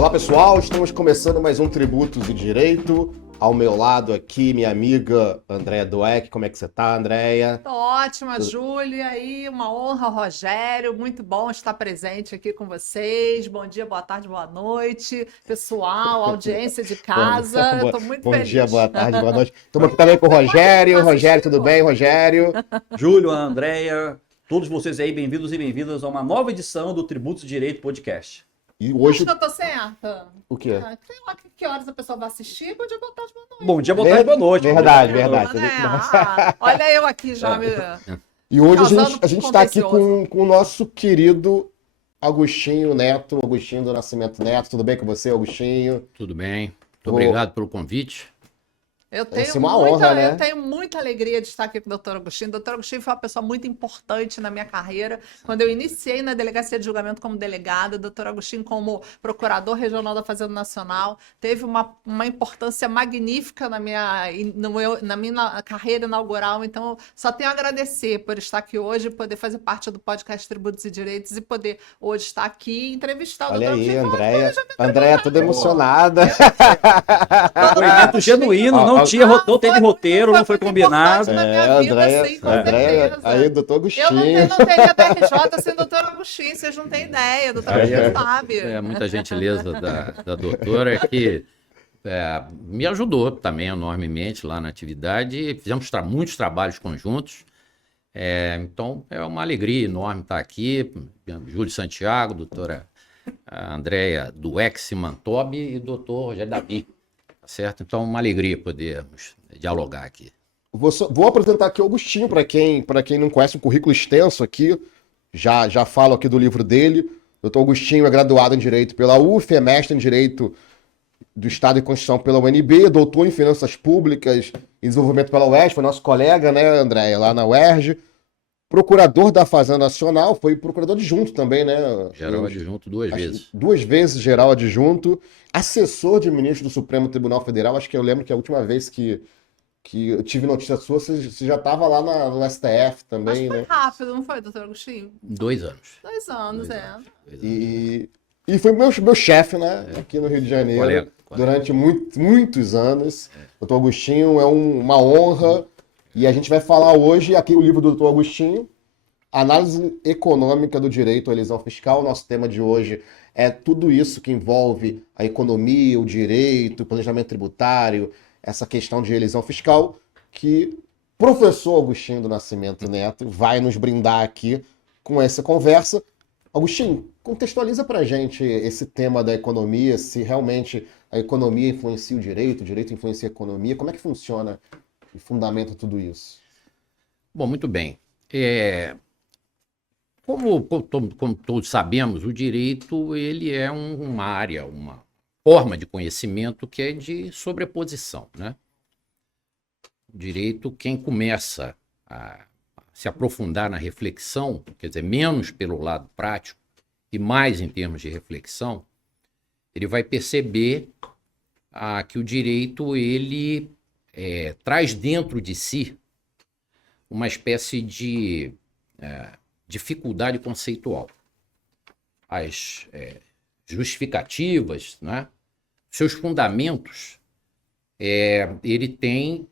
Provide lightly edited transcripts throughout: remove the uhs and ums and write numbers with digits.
Olá pessoal, estamos começando mais um Tributos e Direito. Ao meu lado aqui, minha amiga Andréia Dweck. Como é que você tá, Andréia? Tô ótima, Júlia, aí uma honra, Rogério, muito bom estar presente aqui com vocês. Bom dia, boa tarde, boa noite, pessoal, audiência de casa, eu tô muito Bom feliz. dia, boa tarde, boa noite. Estamos aqui também com o Rogério. Rogério, tudo bem, Rogério? Júlio, Andréia, todos vocês aí, bem-vindos e bem-vindas a uma nova edição do Tributos e Direito Podcast. E hoje... Acho que eu tô certa. O quê? Sei lá que horas a pessoa vai assistir, bom dia, boa tarde, boa noite. Bom dia, boa tarde, boa noite. Verdade, Bom dia, boa verdade. Né? Olha eu aqui já me... E hoje Causando a gente está aqui contencioso. com o nosso querido Agostinho Neto, Agostinho do Nascimento Neto. Tudo bem com você, Agostinho? Tudo bem, muito obrigado pelo convite. Eu tenho, uma honra, né? eu tenho muita alegria de estar aqui com o doutor Agostinho. O doutor Agostinho foi uma pessoa muito importante na minha carreira. Quando eu iniciei na Delegacia de Julgamento como delegada, o doutor Agostinho, como procurador regional da Fazenda Nacional, teve uma importância magnífica na minha carreira inaugural. Então, eu só tenho a agradecer por estar aqui hoje, poder fazer parte do podcast Tributos e Direitos e poder hoje estar aqui e entrevistar o Olha doutor aí, Agostinho. Andréia toda emocionada. Depoimento genuíno, não teve roteiro, não foi combinado. Andréia, aí, doutor Agostinho. Eu não teria DRJ sem doutor Agostinho, vocês não têm ideia, doutor Agostinho sabe. É muita gentileza da doutora que me ajudou também enormemente lá na atividade. Fizemos muitos trabalhos conjuntos. Então é uma alegria enorme estar aqui. Júlio Santiago, doutora Andréia Dweck Mantobi e doutor Rogério Davi. Certo? Então, uma alegria podermos dialogar aqui. Vou apresentar aqui o Agostinho, para quem não conhece, um currículo extenso aqui. Já falo aqui do livro dele. Doutor Agostinho é graduado em Direito pela UF, é mestre em Direito do Estado e Constituição pela UNB, doutor em Finanças Públicas e Desenvolvimento pela UERJ, foi nosso colega, né, Andréia, lá na UERJ. Procurador da Fazenda Nacional, foi procurador adjunto também, né? Geral adjunto duas vezes. Duas vezes geral adjunto. Assessor de ministro do Supremo Tribunal Federal. Acho que eu lembro que a última vez que eu tive notícia sua, você já estava lá no STF também, Mas foi né? rápido, não foi, doutor Agostinho? 2 anos. 2 anos, E foi meu chefe, né? Aqui no Rio de Janeiro. Colega. Durante muitos anos. Doutor Agostinho, é uma honra. E a gente vai falar hoje, aqui o livro do doutor Agostinho, Análise Econômica do Direito à Elisão Fiscal. Nosso tema de hoje é tudo isso que envolve a economia, o direito, o planejamento tributário, essa questão de elisão fiscal, que o professor Agostinho do Nascimento Neto vai nos brindar aqui com essa conversa. Agostinho, contextualiza pra gente esse tema da economia, se realmente a economia influencia o direito influencia a economia, como é que funciona e fundamenta tudo isso? Bom, muito bem. Como todos sabemos, o direito ele é uma área, uma forma de conhecimento que é de sobreposição, né? O direito, quem começa a se aprofundar na reflexão, quer dizer, menos pelo lado prático e mais em termos de reflexão, ele vai perceber que o direito ele traz dentro de si uma espécie de dificuldade conceitual. As justificativas, né? Seus fundamentos, ele tem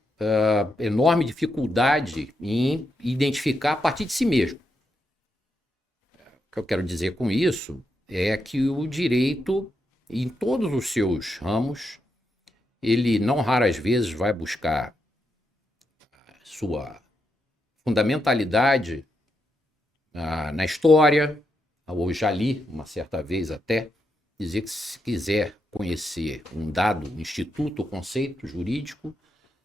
enorme dificuldade em identificar a partir de si mesmo. O que eu quero dizer com isso é que o direito, em todos os seus ramos, ele não raras vezes vai buscar sua fundamentalidade na história. Eu já li uma certa vez até dizer que se quiser conhecer um dado instituto ou conceito jurídico,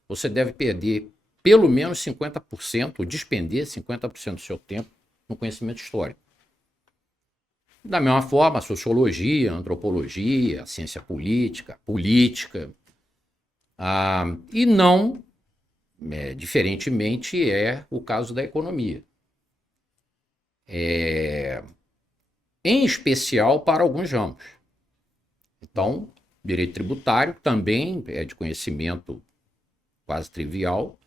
você deve perder pelo menos 50%, ou despender 50% do seu tempo no conhecimento histórico. Da mesma forma, a sociologia, a antropologia, a ciência política, e não, diferentemente, é o caso da economia. Em especial para alguns ramos. Então, direito tributário também é de conhecimento quase trivial.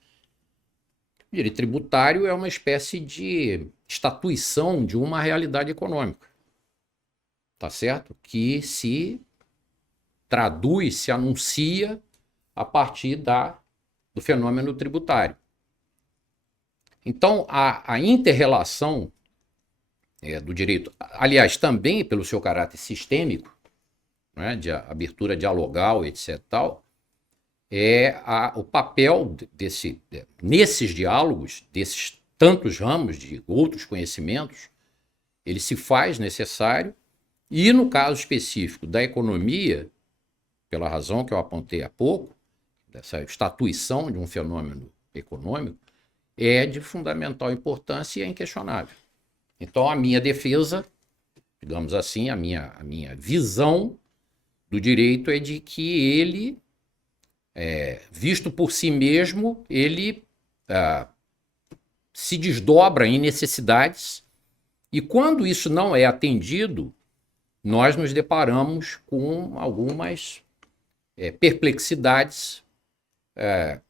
Direito tributário é uma espécie de estatuição de uma realidade econômica, tá certo? Que se traduz, se anuncia a partir do fenômeno tributário. Então, a inter-relação do direito, aliás, também pelo seu caráter sistêmico, né, de abertura dialogal, etc. tal, o papel nesses diálogos, desses tantos ramos de outros conhecimentos, ele se faz necessário, e no caso específico da economia, pela razão que eu apontei há pouco, dessa estatuição de um fenômeno econômico, é de fundamental importância e é inquestionável. Então, a minha defesa, digamos assim, a minha visão do direito é de que ele, visto por si mesmo, ele se desdobra em necessidades, e quando isso não é atendido, nós nos deparamos com algumas perplexidades,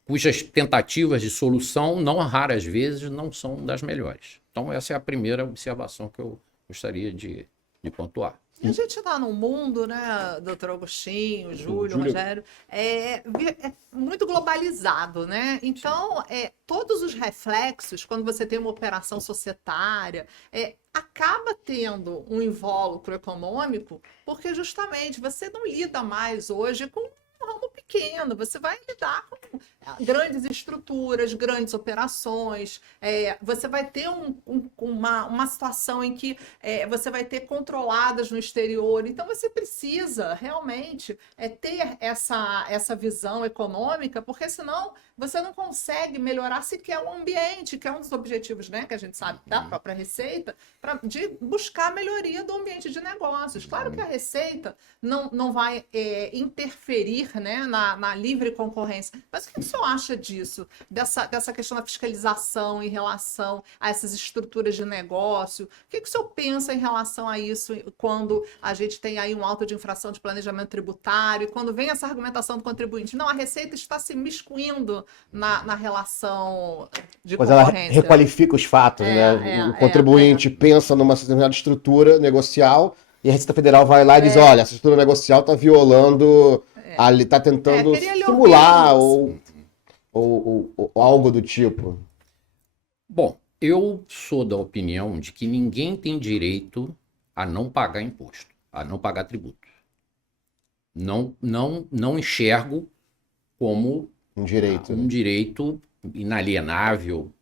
cujas tentativas de solução, não raras vezes, não são das melhores. Então, essa é a primeira observação que eu gostaria de pontuar. E a gente está num mundo, né, doutor Agostinho, Júlio, Rogério, é muito globalizado, né? Então, todos os reflexos, quando você tem uma operação societária, acaba tendo um invólucro econômico, porque justamente você não lida mais hoje com um ramo pequeno, você vai lidar com grandes estruturas, grandes operações, você vai ter uma situação em que você vai ter controladas no exterior, então você precisa realmente ter essa visão econômica, porque senão você não consegue melhorar sequer o ambiente, que é um dos objetivos, né, que a gente sabe da própria Receita, de buscar a melhoria do ambiente de negócios. Claro que a Receita não vai interferir, né, na livre concorrência, mas o que o senhor acha disso? Dessa questão da fiscalização em relação a essas estruturas de negócio? O que o senhor pensa em relação a isso quando a gente tem aí um auto de infração de planejamento tributário, e quando vem essa argumentação do contribuinte? Não, a Receita está se miscuindo na relação de Mas ela concorrência. requalifica os fatos, né? O contribuinte pensa numa determinada estrutura negocial e a Receita Federal vai lá e diz, olha, essa estrutura negocial está violando, está tentando simular ou algo do tipo. Bom, eu sou da opinião de que ninguém tem direito a não pagar imposto, a não pagar tributo. Não enxergo como um direito, um direito inalienável,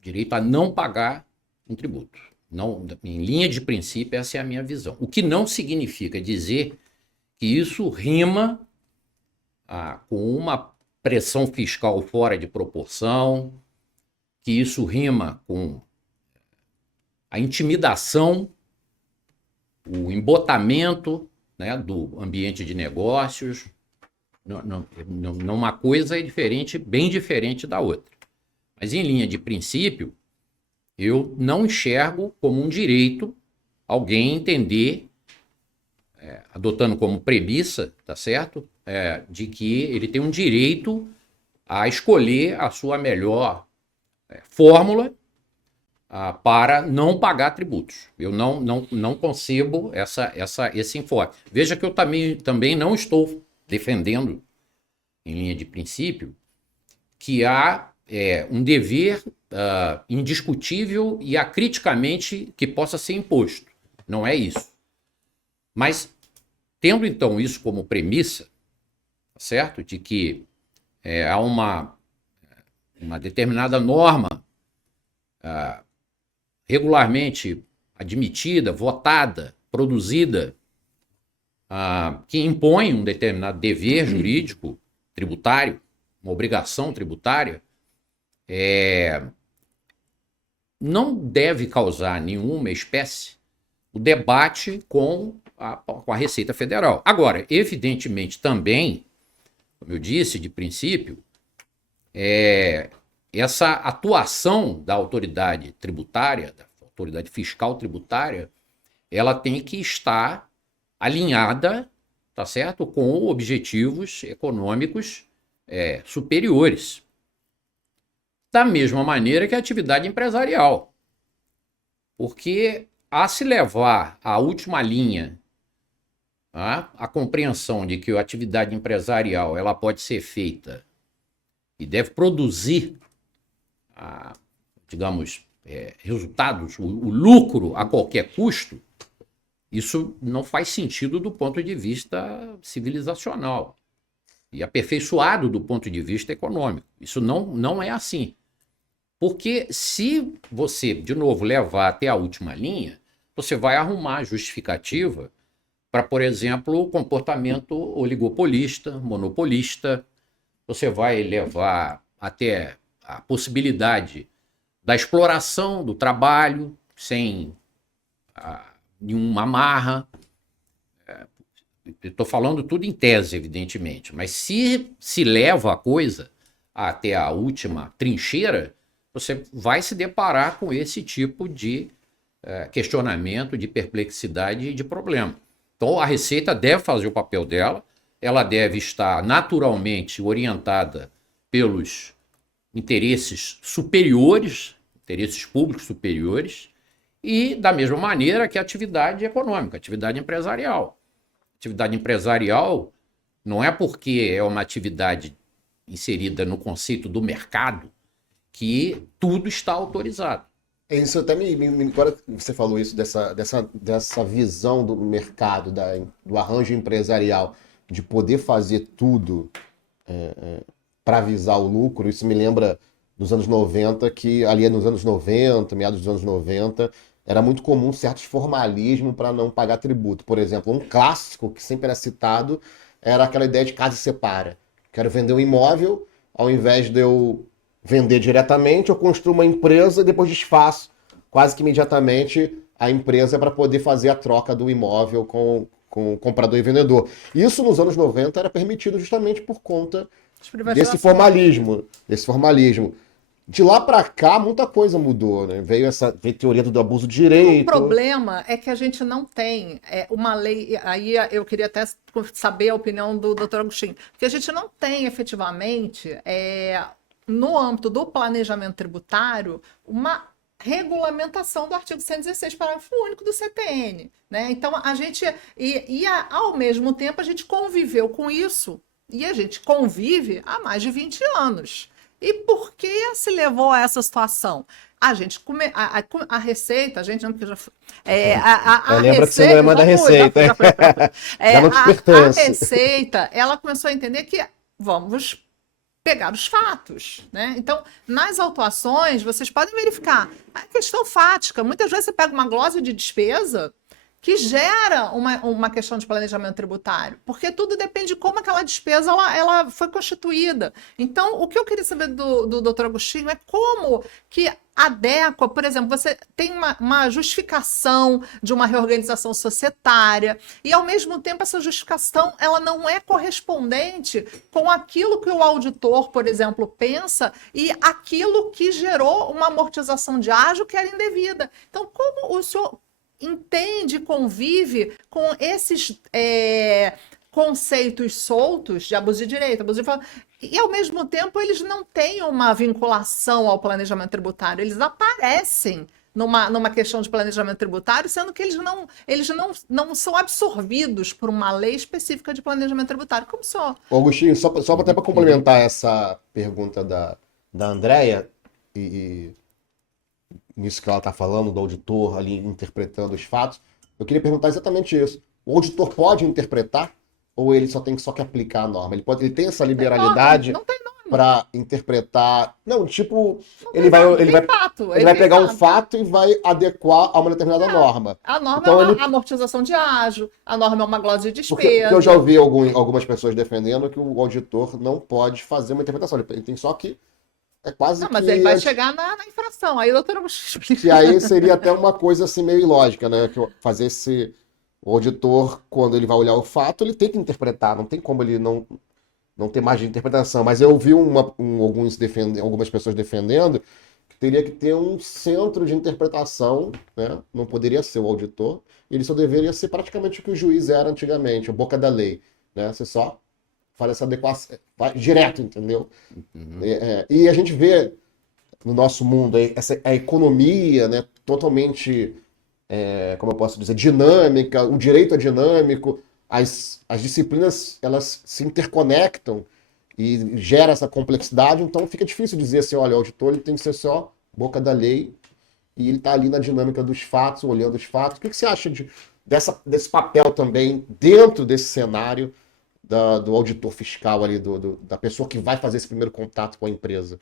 direito a não pagar um tributo. Não, em linha de princípio, essa é a minha visão. O que não significa dizer que isso rima com uma pressão fiscal fora de proporção, que isso rima com a intimidação, o embotamento, né, do ambiente de negócios. Não, uma coisa é diferente, bem diferente da outra. Mas, em linha de princípio, eu não enxergo como um direito alguém entender, adotando como premissa, tá certo? De que ele tem um direito a escolher a sua melhor fórmula para não pagar tributos. Eu não concebo esse enfoque. Veja que eu também não estou defendendo, em linha de princípio, que há um dever indiscutível e acriticamente que possa ser imposto. Não é isso. Mas, tendo então isso como premissa, certo? De que há uma determinada norma regularmente admitida, votada, produzida, que impõe um determinado dever jurídico, tributário, uma obrigação tributária, não deve causar nenhuma espécie o debate com a Receita Federal. Agora, evidentemente também, como eu disse, de princípio, essa atuação da autoridade tributária, da autoridade fiscal tributária, ela tem que estar alinhada, tá certo, com objetivos econômicos superiores. Da mesma maneira que a atividade empresarial. Porque, a se levar à última linha a compreensão de que a atividade empresarial ela pode ser feita e deve produzir, digamos, resultados, o lucro a qualquer custo, isso não faz sentido do ponto de vista civilizacional e aperfeiçoado do ponto de vista econômico. Isso não é assim. Porque se você, de novo, levar até a última linha, você vai arrumar justificativa para, por exemplo, o comportamento oligopolista, monopolista. Você vai levar até a possibilidade da exploração do trabalho sem nenhuma amarra. Estou falando tudo em tese, evidentemente, mas se leva a coisa até a última trincheira, você vai se deparar com esse tipo de questionamento, de perplexidade e de problema. Então, a Receita deve fazer o papel dela, ela deve estar naturalmente orientada pelos interesses superiores, interesses públicos superiores, e da mesma maneira que a atividade econômica, a atividade empresarial. Atividade empresarial não é porque é uma atividade inserida no conceito do mercado que tudo está autorizado. Isso até agora que você falou isso, dessa visão do mercado, do arranjo empresarial, de poder fazer tudo para visar o lucro, isso me lembra dos anos 90, que ali nos anos 90, meados dos anos 90, era muito comum certos formalismos para não pagar tributo. Por exemplo, um clássico que sempre era citado era aquela ideia de casa e separa. Quero vender um imóvel, ao invés de eu vender diretamente, eu construo uma empresa e depois desfaço quase que imediatamente a empresa para poder fazer a troca do imóvel com comprador e vendedor. Isso nos anos 90 era permitido justamente por conta desse formalismo. De lá para cá, muita coisa mudou, né? Veio a teoria do abuso de direito. O problema é que a gente não tem uma lei. Aí eu queria até saber a opinião do Dr. Agostinho, porque a gente não tem efetivamente, no âmbito do planejamento tributário, uma regulamentação do artigo 116, parágrafo único do CTN, né? Então a gente ao mesmo tempo a gente conviveu com isso e a gente convive há mais de 20 anos. E por que se levou a essa situação? A gente a Receita, a gente não, porque já lembra que você não é mais da Receita. Já não te pertence. A Receita, ela começou a entender que vamos pegar os fatos, né? Então, nas autuações, vocês podem verificar a questão fática. Muitas vezes você pega uma glose de despesa que gera uma questão de planejamento tributário, porque tudo depende de como aquela despesa ela foi constituída. Então, o que eu queria saber do Dr. Agostinho é como que adequa, por exemplo, você tem uma justificação de uma reorganização societária e, ao mesmo tempo, essa justificação ela não é correspondente com aquilo que o auditor, por exemplo, pensa e aquilo que gerou uma amortização de ágio que era indevida. Então, como o senhor entende, convive com esses conceitos soltos de abuso de direito, e ao mesmo tempo eles não têm uma vinculação ao planejamento tributário, eles aparecem numa questão de planejamento tributário, sendo que eles não são absorvidos por uma lei específica de planejamento tributário. Como o senhor? Agostinho, só até para complementar essa pergunta da Andréia, e nisso que ela está falando, do auditor ali interpretando os fatos, eu queria perguntar exatamente isso. O auditor pode interpretar ou ele só tem que aplicar a norma? Ele tem essa liberalidade para interpretar? Não, tipo, ele vai pegar um fato e vai adequar a uma determinada norma. A norma então, é uma amortização de ágio, a norma é uma glose de despesa. Porque eu já ouvi algumas pessoas defendendo que o auditor não pode fazer uma interpretação, ele tem só que mas ele vai chegar na infração. Aí o doutor Agostinho explica. Que aí seria até uma coisa assim meio ilógica, né? Que fazer o auditor, quando ele vai olhar o fato, ele tem que interpretar, não tem como ele não ter margem de interpretação. Mas eu vi algumas pessoas defendendo que teria que ter um centro de interpretação, né? Não poderia ser o auditor, ele só deveria ser praticamente o que o juiz era antigamente, a boca da lei, né? Você só faz essa adequação direto, entendeu? Uhum. E a gente vê no nosso mundo a economia, né, totalmente, como eu posso dizer, dinâmica, o direito é dinâmico, as disciplinas elas se interconectam e gera essa complexidade, então fica difícil dizer assim, olha, o auditor ele tem que ser só boca da lei e ele está ali na dinâmica dos fatos, olhando os fatos. O que você acha desse papel também dentro desse cenário do auditor fiscal ali, da pessoa que vai fazer esse primeiro contato com a empresa?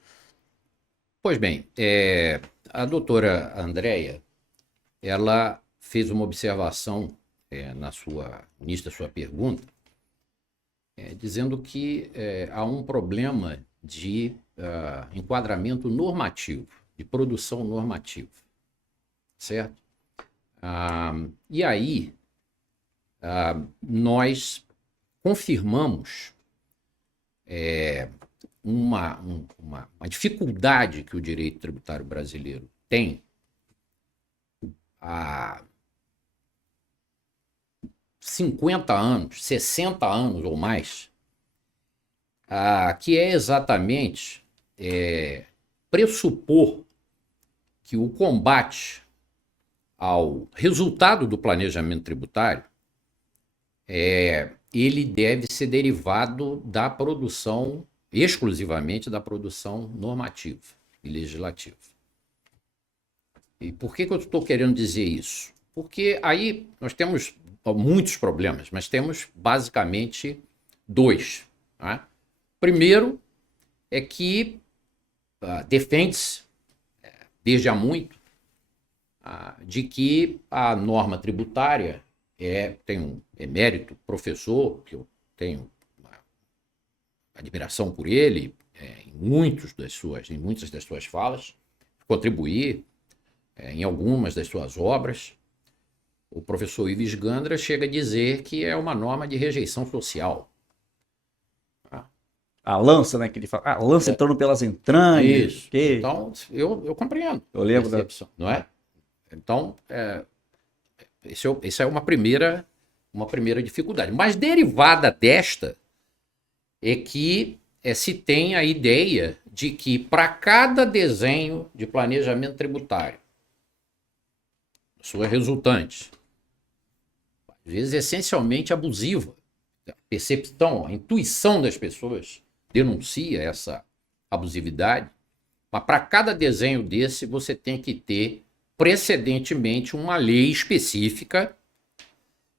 Pois bem, a doutora Andréia, ela fez uma observação no início da sua pergunta, dizendo que há um problema de enquadramento normativo, de produção normativa, certo? E aí, nós confirmamos uma dificuldade que o direito tributário brasileiro tem há 50 anos, 60 anos ou mais, que é exatamente pressupor que o combate ao resultado do planejamento tributário ele deve ser derivado da produção, exclusivamente da produção normativa e legislativa. E por que eu estou querendo dizer isso? Porque aí nós temos muitos problemas, mas temos basicamente dois. Tá? Primeiro é que defende-se, desde há muito, de que a norma tributária tem um emérito professor, que eu tenho uma admiração por ele em muitas das suas falas, contribuir em algumas das suas obras. O professor Ives Gandra chega a dizer que é uma norma de rejeição social. A lança, né? Que ele fala, a lança entrando pelas entranhas. Isso. Então, eu compreendo. Eu lembro da percepção, não é? Então, essa é uma primeira dificuldade. Mas derivada desta é que se tem a ideia de que para cada desenho de planejamento tributário, sua resultante, às vezes essencialmente abusiva, a percepção, a intuição das pessoas denuncia essa abusividade, mas para cada desenho desse você tem que ter precedentemente uma lei específica,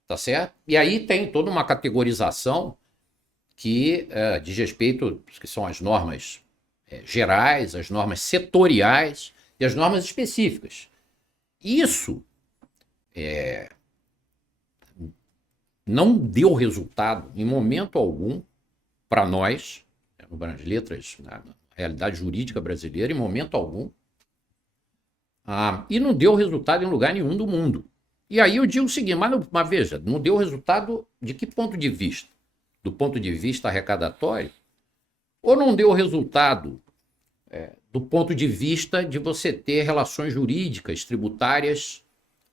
tá certo? E aí tem toda uma categorização que diz respeito, que são as normas gerais, as normas setoriais e as normas específicas. Isso não deu resultado em momento algum para nós, nas letras, na realidade jurídica brasileira, em momento algum. E não deu resultado em lugar nenhum do mundo. E aí eu digo o seguinte, mas veja, não deu resultado de que ponto de vista? Do ponto de vista arrecadatório? Ou não deu resultado do ponto de vista de você ter relações jurídicas, tributárias,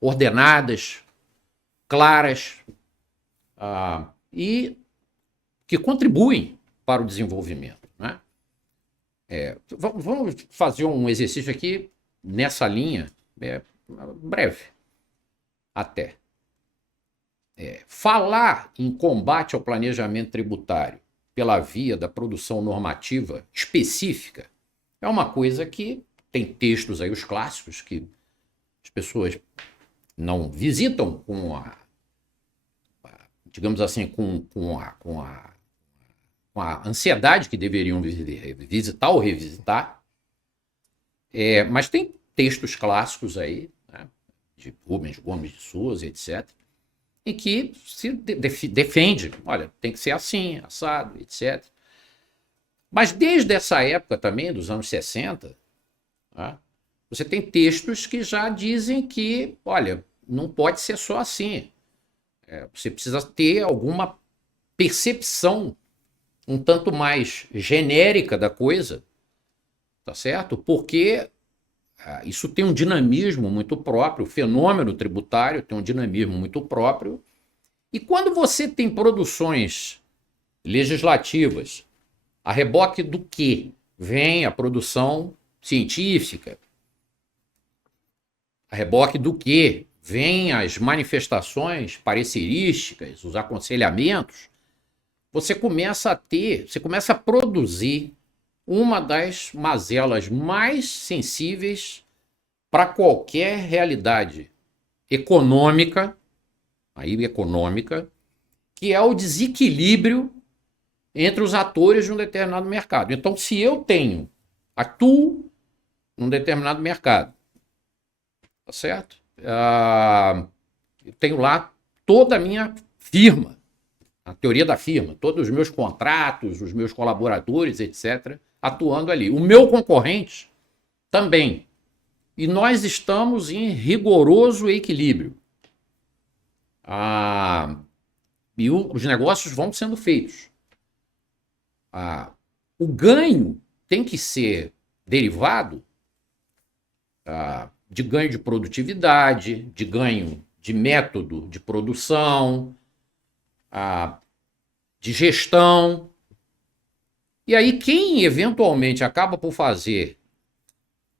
ordenadas, claras, e que contribuem para o desenvolvimento, né? Vamos fazer um exercício aqui nessa linha, breve até. Falar em combate ao planejamento tributário pela via da produção normativa específica é uma coisa que tem textos aí, os clássicos, que as pessoas não visitam com digamos assim, com a ansiedade que deveriam visitar ou revisitar. Mas tem textos clássicos aí, né, de Rubens Gomes de Souza, etc., em que se defende, olha, tem que ser assim, assado, etc. Mas desde essa época também, dos anos 60, tá, você tem textos que já dizem que, olha, não pode ser só assim. Você precisa ter alguma percepção um tanto mais genérica da coisa, tá certo? Porque isso tem um dinamismo muito próprio, o fenômeno tributário tem um dinamismo muito próprio, e quando você tem produções legislativas, a reboque do que vem a produção científica, a reboque do que vêm as manifestações parecerísticas, os aconselhamentos, você começa a produzir uma das mazelas mais sensíveis para qualquer realidade econômica, que é o desequilíbrio entre os atores de um determinado mercado. Então, se eu atuo num determinado mercado, tá certo? Eu tenho lá toda a minha firma, a teoria da firma, todos os meus contratos, os meus colaboradores, etc., atuando ali. O meu concorrente também. E nós estamos em rigoroso equilíbrio. E os negócios vão sendo feitos. O ganho tem que ser derivado de ganho de produtividade, de ganho de método de produção, de gestão. E aí quem eventualmente acaba por fazer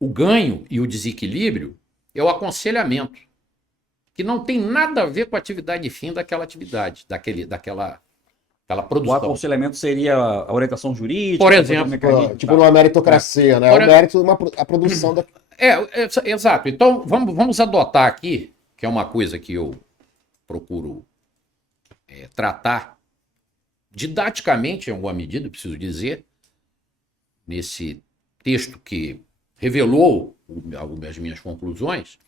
o ganho e o desequilíbrio é o aconselhamento, que não tem nada a ver com a atividade fim daquela atividade, daquela O produção. aconselhamento seria a orientação jurídica? Por exemplo, Tipo numa meritocracia, né? É o mérito, a produção da... Exato. Então, vamos adotar aqui, que é uma coisa que eu procuro tratar didaticamente, em alguma medida, preciso dizer, nesse texto que revelou as minhas conclusões.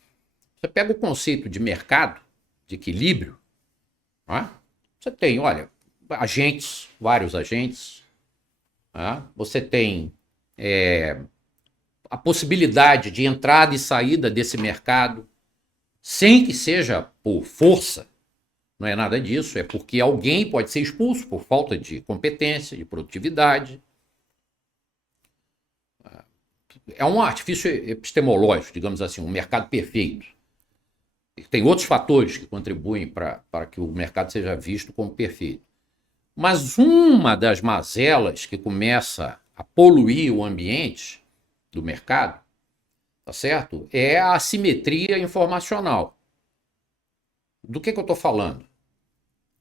Você pega o conceito de mercado, de equilíbrio, você tem, olha, agentes, vários agentes, você tem a possibilidade de entrada e saída desse mercado, sem que seja por força, não é nada disso, é porque alguém pode ser expulso por falta de competência, de produtividade. É um artifício epistemológico, digamos assim, um mercado perfeito. Tem outros fatores que contribuem para que o mercado seja visto como perfeito. Mas uma das mazelas que começa a poluir o ambiente do mercado, tá certo? É a assimetria informacional. Do que eu estou falando?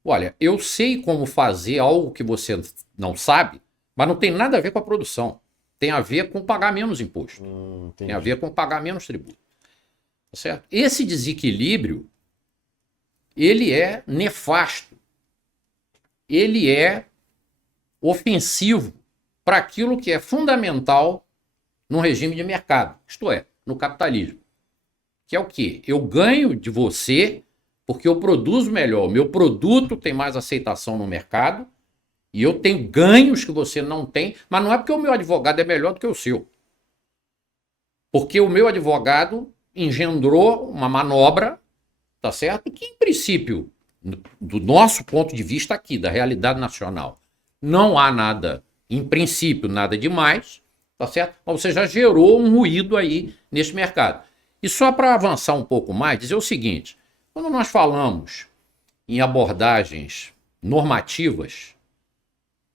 Olha, eu sei como fazer algo que você não sabe, mas não tem nada a ver com a produção. Tem a ver com pagar menos imposto. Tem a ver com pagar menos tributo. Tá certo? Esse desequilíbrio, ele é nefasto. Ele é ofensivo para aquilo que é fundamental num regime de mercado, isto é, no capitalismo. Que é o quê? Eu ganho de você porque eu produzo melhor. O meu produto tem mais aceitação no mercado e eu tenho ganhos que você não tem, mas não é porque o meu advogado é melhor do que o seu. Porque o meu advogado engendrou uma manobra, tá certo? Que, em princípio, do nosso ponto de vista aqui, da realidade nacional, não há nada, em princípio, nada demais, tá certo? Mas você já gerou um ruído aí nesse mercado. E só para avançar um pouco mais, dizer o seguinte: quando nós falamos em abordagens normativas,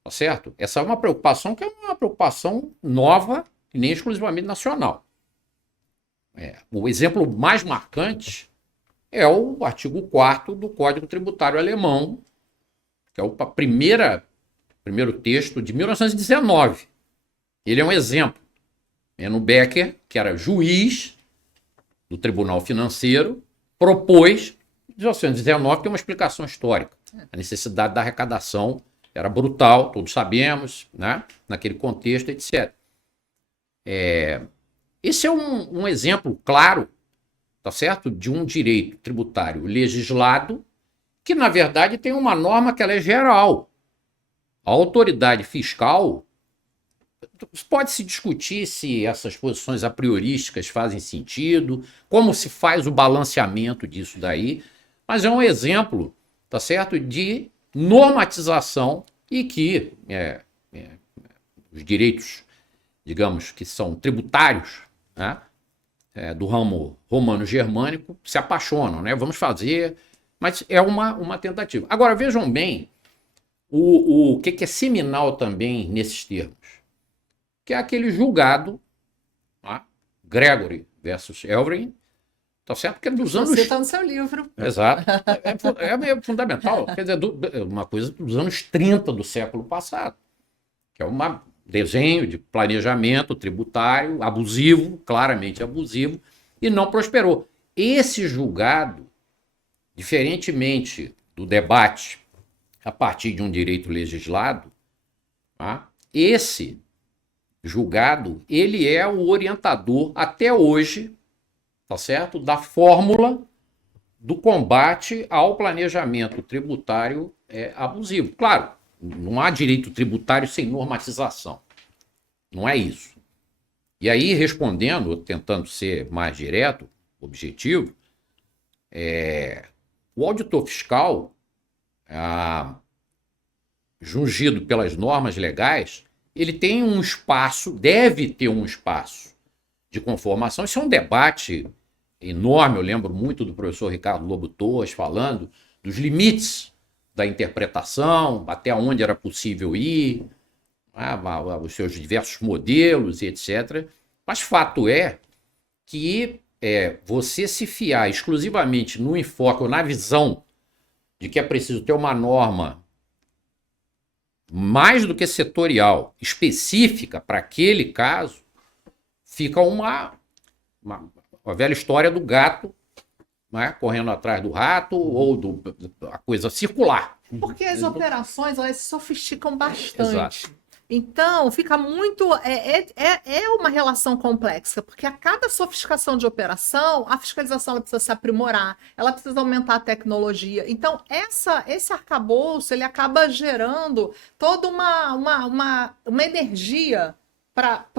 tá certo? Essa é uma preocupação que é uma preocupação nova e nem exclusivamente nacional. O exemplo mais marcante é o artigo 4º do Código Tributário Alemão, que é o primeiro texto de 1919. Ele é um exemplo. Enno Becker, que era juiz do Tribunal Financeiro, propôs, em 1919, tem uma explicação histórica. A necessidade da arrecadação era brutal, todos sabemos, né? Naquele contexto, etc. Esse é um exemplo claro, tá certo? De um direito tributário legislado que, na verdade, tem uma norma que ela é geral. A autoridade fiscal, pode-se discutir se essas posições a priorísticas fazem sentido, como se faz o balanceamento disso daí, mas é um exemplo, tá certo, de normatização e que os direitos, digamos, que são tributários, né, do ramo romano-germânico se apaixonam, né? Vamos fazer, mas é uma tentativa. Agora, vejam bem o que é seminal também nesses termos, que é aquele julgado, tá? Gregory versus Elvering, tá certo? Porque dos Você anos... está no seu livro. Exato. É fundamental. Quer dizer, uma coisa dos anos 30 do século passado, que é um desenho de planejamento tributário abusivo, claramente abusivo, e não prosperou. Esse julgado, diferentemente do debate a partir de um direito legislado, tá? Esse julgado, ele é o orientador até hoje, tá certo? Da fórmula do combate ao planejamento tributário abusivo. Claro, não há direito tributário sem normatização. Não é isso. E aí, respondendo, tentando ser mais direto, objetivo, o auditor fiscal, jungido pelas normas legais, ele tem um espaço, deve ter um espaço de conformação. Isso é um debate enorme, eu lembro muito do professor Ricardo Lobo Torres falando dos limites da interpretação, até onde era possível ir, os seus diversos modelos e etc. Mas fato é que você se fiar exclusivamente no enfoque ou na visão de que é preciso ter uma norma mais do que setorial, específica para aquele caso, fica uma velha história do gato, né, correndo atrás do rato ou a coisa circular. Porque as operações, elas se sofisticam bastante. Exato. Então, fica muito... É uma relação complexa, porque a cada sofisticação de operação, a fiscalização ela precisa se aprimorar, ela precisa aumentar a tecnologia. Então, esse arcabouço, ele acaba gerando toda uma energia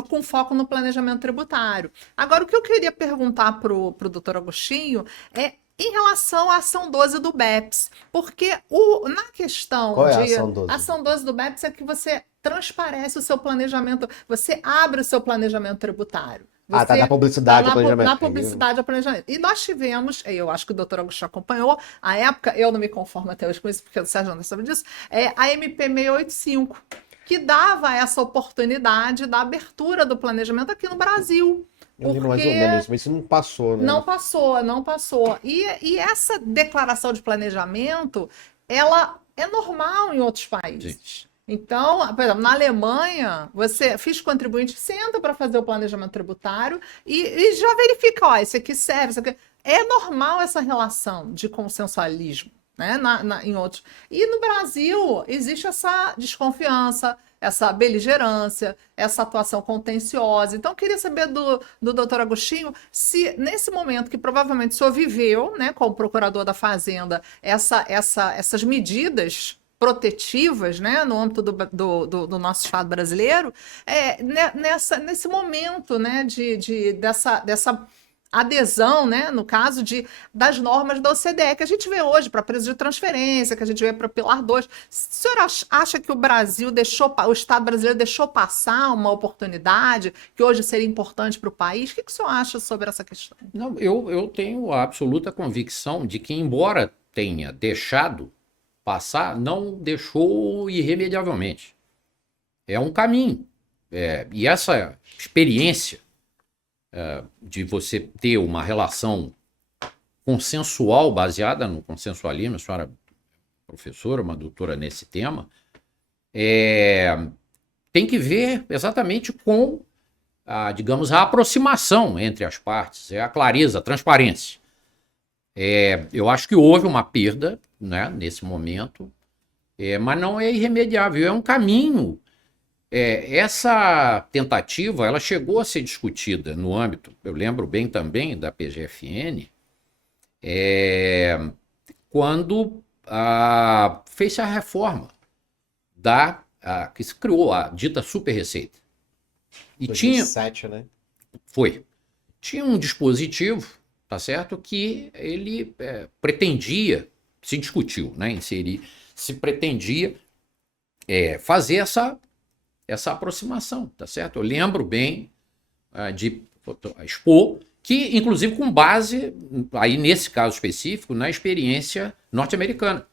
com foco no planejamento tributário. Agora, o que eu queria perguntar para o doutor Agostinho é em relação à ação 12 do BEPS, porque na questão Qual é a de... ação 12? A ação 12 do BEPS é que você transparece o seu planejamento, você abre o seu planejamento tributário. Tá Você na publicidade tá ao planejamento. na publicidade ao planejamento. E nós tivemos, eu acho que o doutor Augusto acompanhou, a época, eu não me conformo até hoje com isso, porque o Sérgio não sabe disso, a MP 685, que dava essa oportunidade da abertura do planejamento aqui no Brasil. Eu lembro mais ou menos, mas isso não passou, né? Não passou. E essa declaração de planejamento, ela é normal em outros países. Então, por exemplo, na Alemanha, fisco contribuinte senta para fazer o planejamento tributário e já verifica, ó, esse aqui serve, isso aqui... É normal essa relação de consensualismo, né? Em outros. E no Brasil existe essa desconfiança, essa beligerância, essa atuação contenciosa. Então, eu queria saber do doutor Agostinho se, nesse momento que provavelmente o senhor viveu, né, como procurador da Fazenda, essas medidas protetivas, né, no âmbito do nosso Estado brasileiro, nesse momento, né, dessa adesão, né, no caso das normas da OCDE, que a gente vê hoje para preço de transferência, que a gente vê para Pilar 2. O senhor acha que o Estado brasileiro deixou passar uma oportunidade que hoje seria importante para o país? O que o senhor acha sobre essa questão? Não, eu tenho a absoluta convicção de que, embora tenha deixado passar, não deixou irremediavelmente. É um caminho. E essa experiência de você ter uma relação consensual, baseada no consensualismo, a senhora é professora, uma doutora nesse tema, tem que ver exatamente com, digamos, a aproximação entre as partes, a clareza, a transparência. Eu acho que houve uma perda, né, nesse momento, mas não é irremediável, é um caminho. Essa tentativa, ela chegou a ser discutida no âmbito, eu lembro bem também da PGFN, quando fez a reforma que se criou a dita super receita. E 2007, né? Tinha um dispositivo, tá certo, que ele pretendia, se discutiu, né, inserir, se pretendia fazer essa aproximação, tá certo? Eu lembro bem de expor, que inclusive com base, aí nesse caso específico, na experiência norte-americana,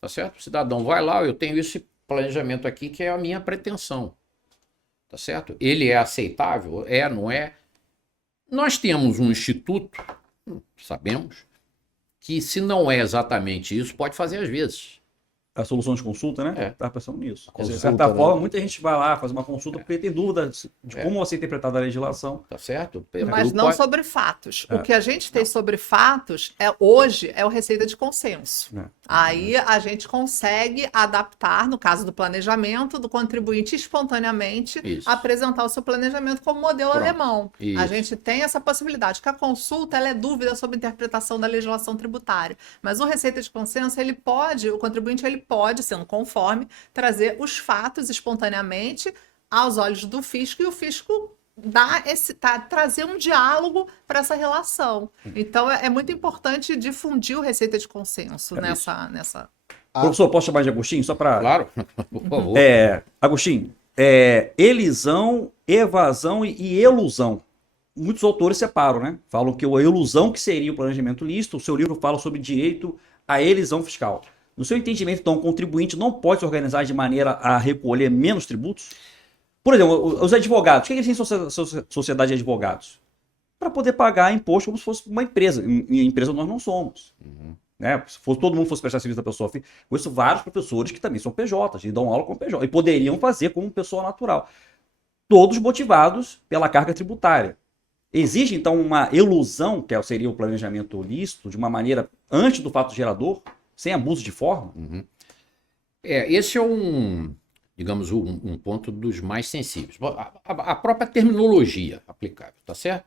tá certo? O cidadão vai lá, eu tenho esse planejamento aqui que é a minha pretensão, tá certo? Ele é aceitável? Não é? Nós temos um instituto, sabemos, que se não é exatamente isso, pode fazer às vezes. A solução de consulta, né? É. Estava pensando nisso. Quer dizer, de Consulta, certa né? forma, muita gente vai lá, faz uma consulta porque tem dúvida de como você interpretar a legislação. Tá certo? Mas não sobre fatos. O que a gente tem sobre fatos hoje é o receita de consenso. Aí a gente consegue adaptar, no caso do planejamento, do contribuinte espontaneamente Isso. apresentar o seu planejamento como modelo Pronto. alemão. Isso. A gente tem essa possibilidade, que a consulta ela é dúvida sobre a interpretação da legislação tributária. Mas o receita de consenso, o contribuinte ele pode, sendo conforme, trazer os fatos espontaneamente aos olhos do fisco, e o fisco trazer um diálogo para essa relação. Então, é muito importante difundir o receita de consenso nessa... Professor, posso chamar de Agostinho? Só para... Claro, por favor. Agostinho, elisão, evasão e elusão. Muitos autores separam, né? Falam que a elusão que seria o planejamento lícito, o seu livro fala sobre direito à elisão fiscal. No seu entendimento, então, o contribuinte não pode se organizar de maneira a recolher menos tributos? Por exemplo, os advogados. O que eles têm sociedade de advogados? Para poder pagar imposto como se fosse uma empresa. Em empresa nós não somos. Né? Se todo mundo fosse prestar serviço da pessoa física, conheço vários professores que também são PJs e dão aula como PJ. E poderiam fazer como pessoa natural. Todos motivados pela carga tributária. Existe, então, uma elusão, que seria o planejamento lícito, de uma maneira antes do fato gerador, sem abuso de forma? Esse é digamos, um ponto dos mais sensíveis. A própria terminologia aplicável, tá certo?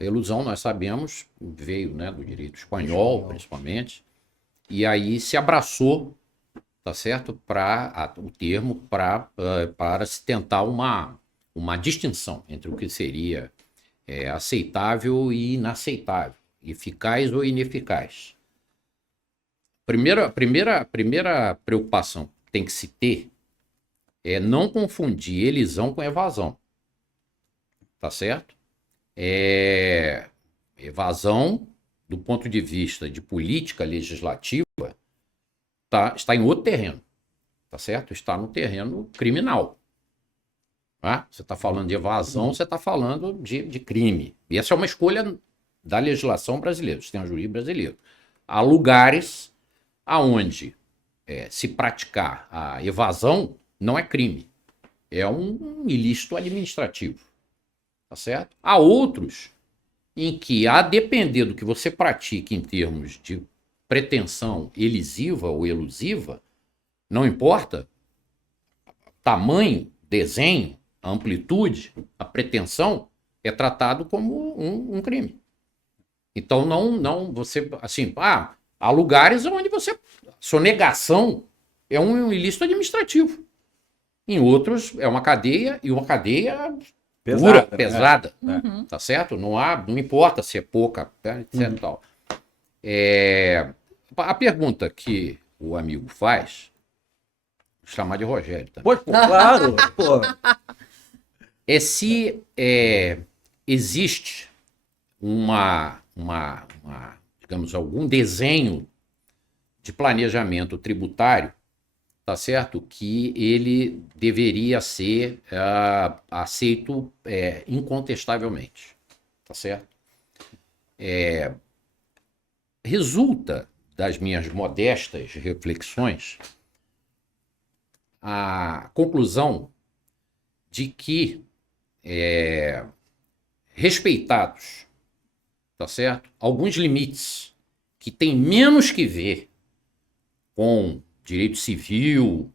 A elusão, nós sabemos, veio, né, do direito espanhol, principalmente, e aí se abraçou, tá certo, o termo para se tentar uma distinção entre o que seria aceitável e inaceitável, eficaz ou ineficaz. Primeira preocupação que tem que se ter é não confundir elisão com evasão. Tá certo? Evasão, do ponto de vista de política legislativa, está em outro terreno. Tá certo? Está no terreno criminal. Tá? Você está falando de evasão, você está falando de crime. E essa é uma escolha da legislação brasileira, do sistema jurídico brasileiro. Há lugares aonde se praticar a evasão não é crime, é um ilícito administrativo, tá certo? Há outros em que, a depender do que você pratique em termos de pretensão elisiva ou elusiva, não importa tamanho, desenho, a amplitude, a pretensão, é tratado como um crime. Então, não você, assim, há lugares onde sonegação é um ilícito administrativo. Em outros, é uma cadeia, e uma cadeia dura, pesada. Tá certo? Não importa se é pouca, etc. Tal. A pergunta que o amigo faz, vou chamar de Rogério também. Pô, claro. É se existe digamos, algum desenho de planejamento tributário, tá certo? Que ele deveria ser aceito incontestavelmente, tá certo? Resulta das minhas modestas reflexões a conclusão de que, respeitados, tá certo? Alguns limites que têm menos que ver com direito civil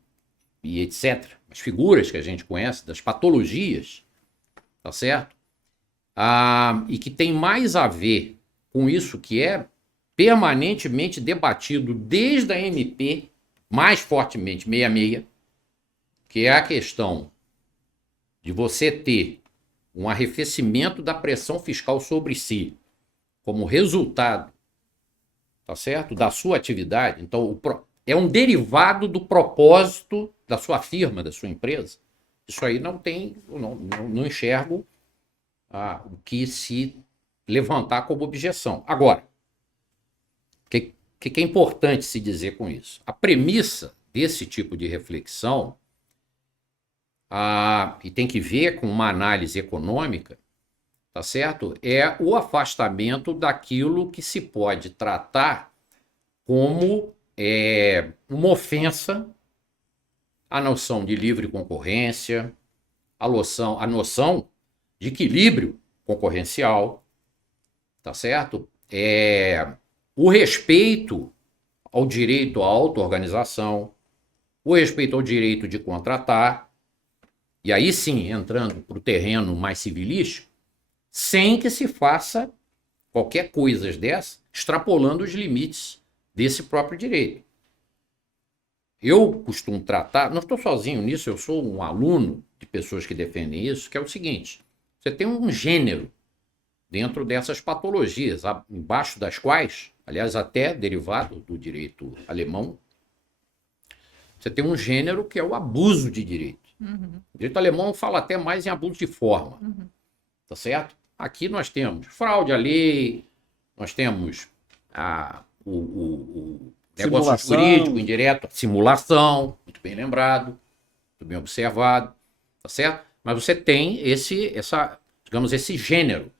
e etc., as figuras que a gente conhece, das patologias, tá certo? E que tem mais a ver com isso que é permanentemente debatido desde a MP, mais fortemente, 66, que é a questão de você ter um arrefecimento da pressão fiscal sobre si como resultado, tá certo? Da sua atividade. Então, é um derivado do propósito da sua firma, da sua empresa. Isso aí não enxergo o que se levantar como objeção. Agora, o que é importante se dizer com isso? A premissa desse tipo de reflexão, e tem que ver com uma análise econômica, tá certo? É o afastamento daquilo que se pode tratar como uma ofensa à noção de livre concorrência, a noção de equilíbrio concorrencial, tá certo? O respeito ao direito à auto-organização, o respeito ao direito de contratar, e aí sim, entrando para o terreno mais civilístico, sem que se faça qualquer coisa dessa, extrapolando os limites desse próprio direito. Eu costumo tratar, não estou sozinho nisso, eu sou um aluno de pessoas que defendem isso, que é o seguinte: você tem um gênero dentro dessas patologias, embaixo das quais, aliás, até derivado do direito alemão, você tem um gênero que é o abuso de direito. O direito alemão fala até mais em abuso de forma, tá certo? Aqui nós temos fraude à lei, nós temos o negócio Simulação. jurídico indireto, simulação, muito bem lembrado, muito bem observado, tá certo? Mas você tem digamos, esse gênero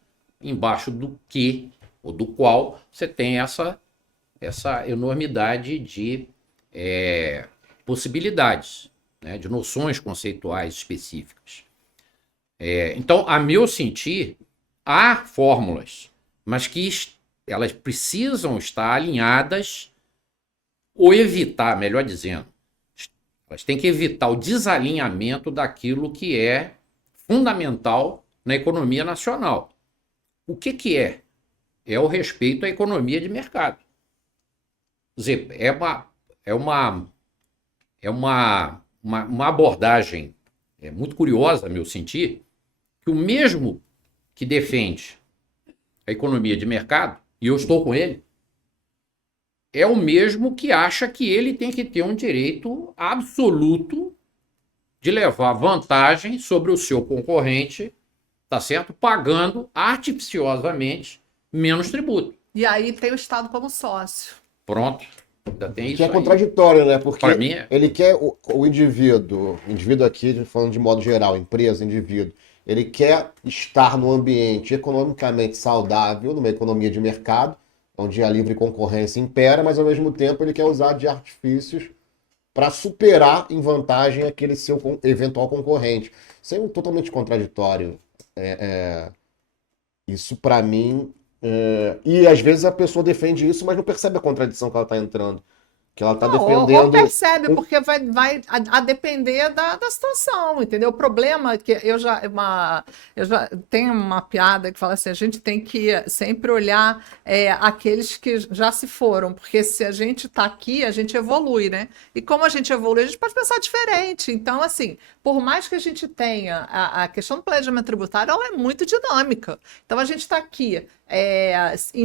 embaixo do que, ou do qual, você tem essa enormidade de possibilidades, né, de noções conceituais específicas. Então, a meu sentir, há fórmulas, mas que elas precisam estar alinhadas ou evitar, melhor dizendo, elas têm que evitar o desalinhamento daquilo que é fundamental na economia nacional. O que é? É o respeito à economia de mercado. Quer dizer, é uma abordagem muito curiosa, a meu sentir, que o mesmo que defende a economia de mercado, e eu estou com ele, é o mesmo que acha que ele tem que ter um direito absoluto de levar vantagem sobre o seu concorrente, tá certo? Pagando artificiosamente menos tributo. E aí tem o Estado como sócio. Pronto. Ainda tem isso Que é aí. contraditório, né? Porque Para mim ele quer o indivíduo aqui, falando de modo geral, empresa, indivíduo, ele quer estar num ambiente economicamente saudável, numa economia de mercado, onde a livre concorrência impera, mas ao mesmo tempo ele quer usar de artifícios para superar em vantagem aquele seu eventual concorrente. Isso é totalmente contraditório. Isso para mim. E às vezes a pessoa defende isso, mas não percebe a contradição que ela está entrando. Que ela está Não, defendendo. ou percebe, porque vai a depender da situação, entendeu? O problema é que eu já tenho uma piada que fala assim: a gente tem que sempre olhar aqueles que já se foram, porque se a gente está aqui, a gente evolui, né? E como a gente evolui, a gente pode pensar diferente. Então, assim, por mais que a gente tenha a questão do planejamento tributário, ela é muito dinâmica. Então, a gente está aqui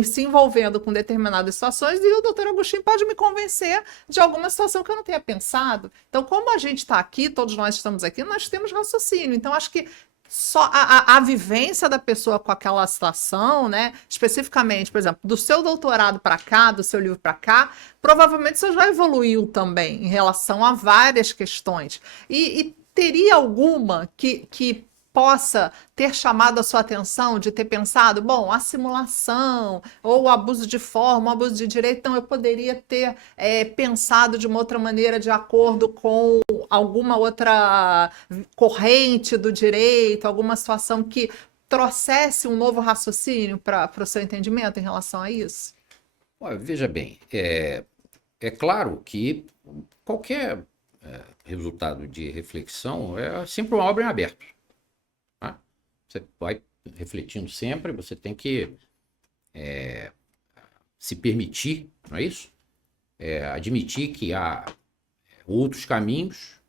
se envolvendo com determinadas situações e o doutor Agostinho pode me convencer de alguma situação que eu não tenha pensado. Então, como a gente está aqui, todos nós estamos aqui, nós temos raciocínio. Então, acho que só a vivência da pessoa com aquela situação, né? Especificamente, por exemplo, do seu doutorado para cá, do seu livro para cá, provavelmente você já evoluiu também em relação a várias questões. E teria alguma que possa ter chamado a sua atenção de ter pensado, bom, a simulação ou o abuso de forma, o abuso de direito, então eu poderia ter pensado de uma outra maneira de acordo com alguma outra corrente do direito, alguma situação que trouxesse um novo raciocínio para o seu entendimento em relação a isso? Olha, veja bem, é claro que qualquer resultado de reflexão é sempre uma obra em aberto. Você vai refletindo sempre, você tem que se permitir, não é isso? Admitir que há outros caminhos,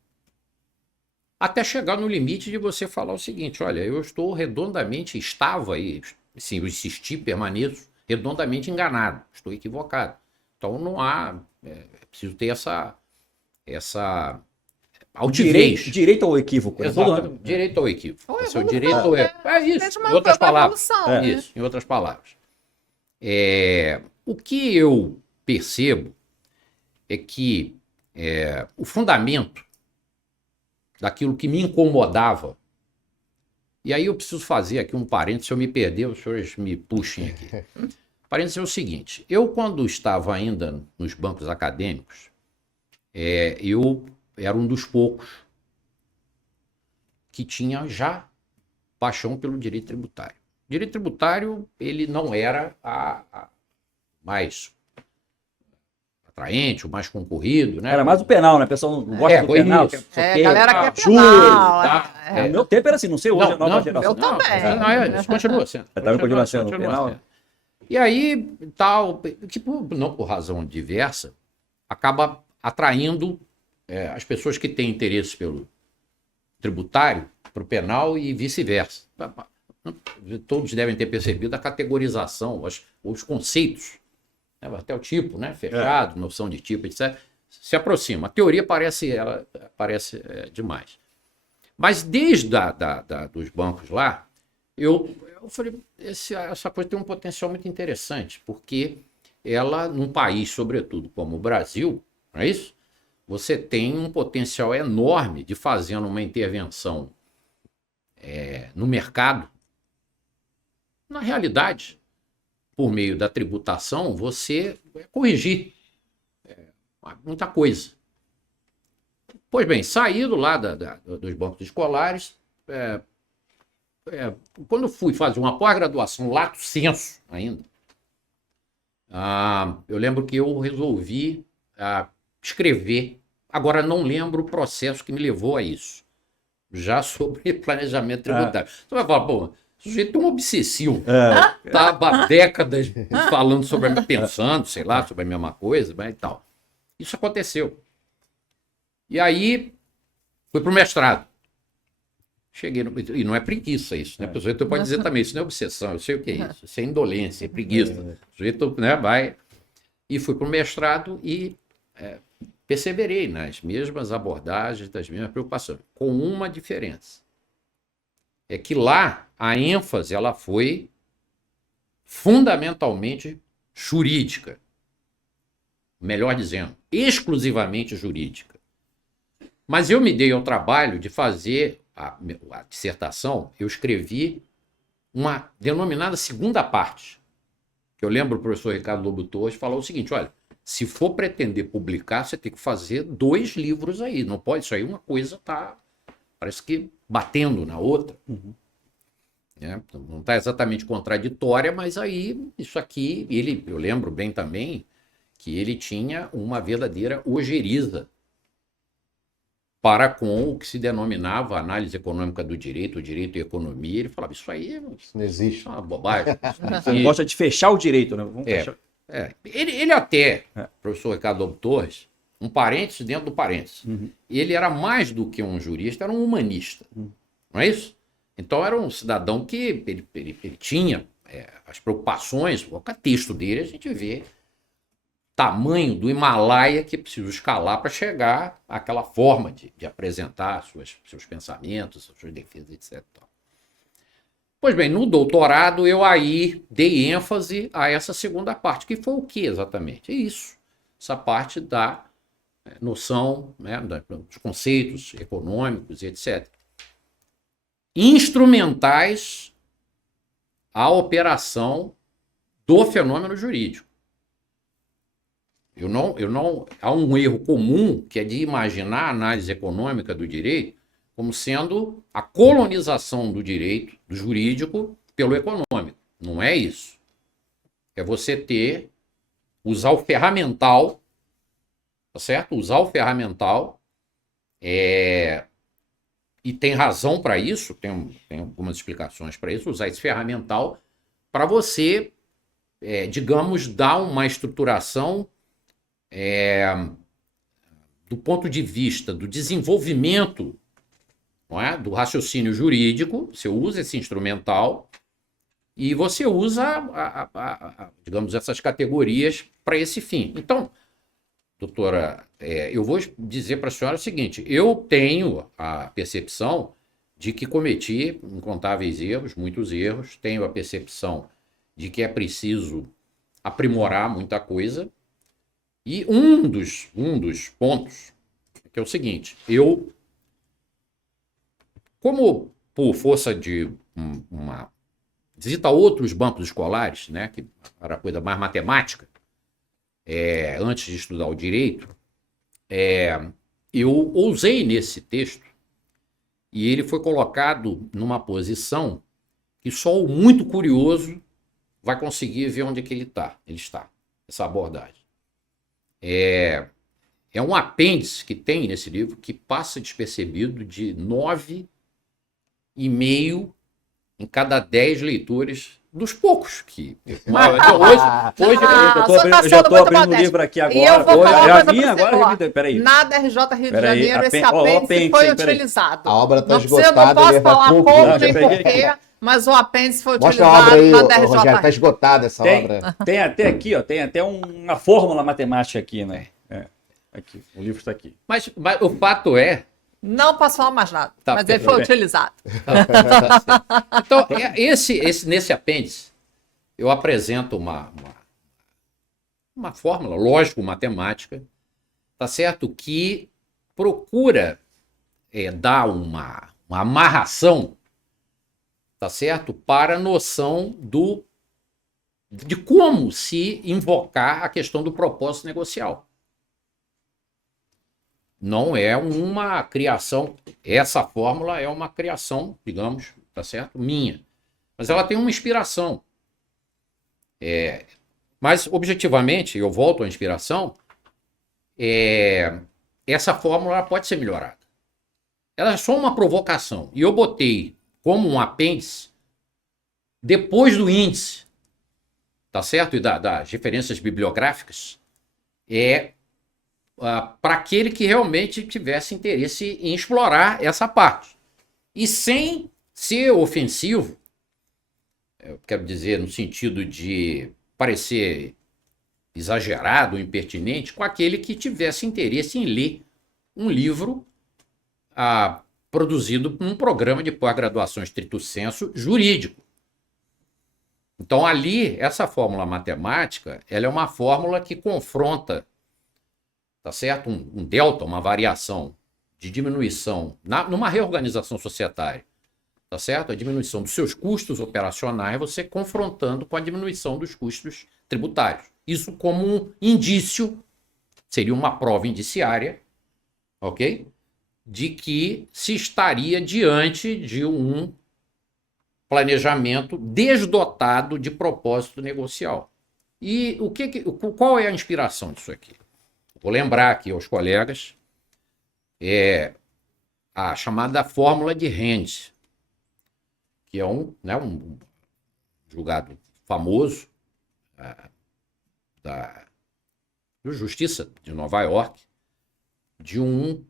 até chegar no limite de você falar o seguinte: olha, eu estou estava aí, sim, eu insisti, permaneço redondamente enganado, estou equivocado. Então não há, é preciso ter essa altivez. Direito ao equívoco. Né? Exato, direito ao equívoco. Ou Seu evolução, direito ao né? isso, em outras palavras. Evolução, né? Isso, em outras palavras. O que eu percebo é que o fundamento daquilo que me incomodava E aí eu preciso fazer aqui um parênteses, se eu me perder, os senhores me puxem aqui. Parênteses é o seguinte, eu quando estava ainda nos bancos acadêmicos, eu era um dos poucos que tinha já paixão pelo direito tributário. O direito tributário, ele não era a mais atraente, o mais concorrido, né? Era mais o penal, né? O pessoal não gosta do penal. isso. A galera quer júri, penal. tá. No meu tempo era assim, não sei hoje, a nova geração. eu também. Isso continua sendo. Continua sendo penal. sendo. E aí, tal, que não por razão diversa, acaba atraindo as pessoas que têm interesse pelo tributário para o penal e vice-versa. Todos devem ter percebido a categorização, os conceitos, né? Até o tipo, né? Fechado, noção de tipo, etc. Se aproxima. A teoria parece demais. Mas desde dos bancos lá, eu falei, essa coisa tem um potencial muito interessante, porque ela, num país, sobretudo, como o Brasil, não é isso? Você tem um potencial enorme de fazendo uma intervenção no mercado. Na realidade, por meio da tributação, você corrigir muita coisa. Pois bem, saído lá dos bancos escolares, quando eu fui fazer uma pós-graduação, lato sensu ainda, eu lembro que eu resolvi escrever, agora não lembro o processo que me levou a isso, já sobre planejamento tributário. Você vai falar, pô, o sujeito é um obsessivo, estava há décadas falando pensando, sei lá, sobre a mesma coisa, e tal. Isso aconteceu. E aí, fui para o mestrado. Cheguei, e não é preguiça isso, né? O sujeito pode dizer também, isso não é obsessão, eu sei o que é isso, isso é indolência, é preguiça. O sujeito, né, vai... E fui para o mestrado e perseverei nas mesmas abordagens, das mesmas preocupações, com uma diferença. É que lá a ênfase ela foi fundamentalmente jurídica. Melhor dizendo, exclusivamente jurídica. Mas eu me dei ao trabalho de fazer a dissertação, eu escrevi uma denominada segunda parte. Que eu lembro o professor Ricardo Lobo Torres falou o seguinte, olha, se for pretender publicar, você tem que fazer 2 livros aí, não pode, isso aí uma coisa tá, parece que batendo na outra. Não está exatamente contraditória, mas aí, isso aqui, eu lembro bem também que ele tinha uma verdadeira ojeriza para com o que se denominava a análise econômica do direito, o direito e a economia. Ele falava, isso aí não existe. É uma bobagem. Você gosta de fechar o direito, né? Vamos fechar. Ele até, professor Ricardo Lobo Torres, um parênteses dentro do parênteses, ele era mais do que um jurista, era um humanista. Não é isso? Então era um cidadão que ele tinha as preocupações, o texto dele a gente vê tamanho do Himalaia que precisa escalar para chegar àquela forma de apresentar seus pensamentos, suas defesas, etc. Pois bem, no doutorado eu aí dei ênfase a essa segunda parte, que foi o que exatamente? É isso, essa parte da noção, né, dos conceitos econômicos, etc. Instrumentais à operação do fenômeno jurídico. Há um erro comum que é de imaginar a análise econômica do direito como sendo a colonização do direito, do jurídico, pelo econômico. Não é isso. É você usar o ferramental, tá certo? Usar o ferramental, e tem razão para isso, tem algumas explicações para isso, usar esse ferramental para você, digamos, dar uma estruturação do ponto de vista do desenvolvimento, não é? Do raciocínio jurídico. Você usa esse instrumental e você usa, digamos, essas categorias para esse fim. Então, doutora, eu vou dizer para a senhora o seguinte, eu tenho a percepção de que cometi incontáveis erros, muitos erros, tenho a percepção de que é preciso aprimorar muita coisa, e um dos pontos que é o seguinte, como por força de uma visita a outros bancos escolares, né, que era coisa mais matemática, antes de estudar o direito, eu ousei nesse texto e ele foi colocado numa posição que só o muito curioso vai conseguir ver onde é que ele está, essa abordagem. É um apêndice que tem nesse livro que passa despercebido de 9,5 em cada 10 leitores, dos poucos que... Hoje eu já estou abrindo o livro aqui agora. E eu vou falar já uma coisa vim pra você, agora. ó. Peraí. Nada RJ Rio de Peraí, Janeiro, esse apêndice apêndice foi peraí. utilizado. A obra está Não precisa, não esgotada, posso ele vai falar concluir. como Não, já nem peguei porquê, mas o apêndice foi Mostra a obra utilizado aí, na da RJ Rogério, está Rio. esgotada essa obra. Tem até aqui, ó, tem até uma fórmula matemática aqui, né? Aqui, o livro está aqui. Mas o fato é... Não posso falar mais nada, Tá, mas ele foi utilizado. Tá certo. Então, nesse apêndice, eu apresento uma fórmula lógico-matemática, tá certo? Que procura dar uma amarração, tá certo? Para a noção de como se invocar a questão do propósito negocial. Não é uma criação, essa fórmula é uma criação, digamos, tá certo? Minha. Mas ela tem uma inspiração. Mas, objetivamente, eu volto à inspiração, essa fórmula pode ser melhorada. Ela é só uma provocação. E eu botei como um apêndice, depois do índice, tá certo? E das referências bibliográficas, para aquele que realmente tivesse interesse em explorar essa parte. E sem ser ofensivo, eu quero dizer no sentido de parecer exagerado ou impertinente, com aquele que tivesse interesse em ler um livro produzido por um programa de pós-graduação stricto sensu jurídico. Então ali, essa fórmula matemática, ela é uma fórmula que confronta, tá certo? Um delta, uma variação de diminuição numa reorganização societária, tá certo? A diminuição dos seus custos operacionais, você confrontando com a diminuição dos custos tributários. Isso como um indício, seria uma prova indiciária, ok? De que se estaria diante de um planejamento desdotado de propósito negocial. E qual é a inspiração disso aqui? Vou lembrar aqui aos colegas a chamada fórmula de Rand, que é um julgado famoso da Justiça de Nova York, de um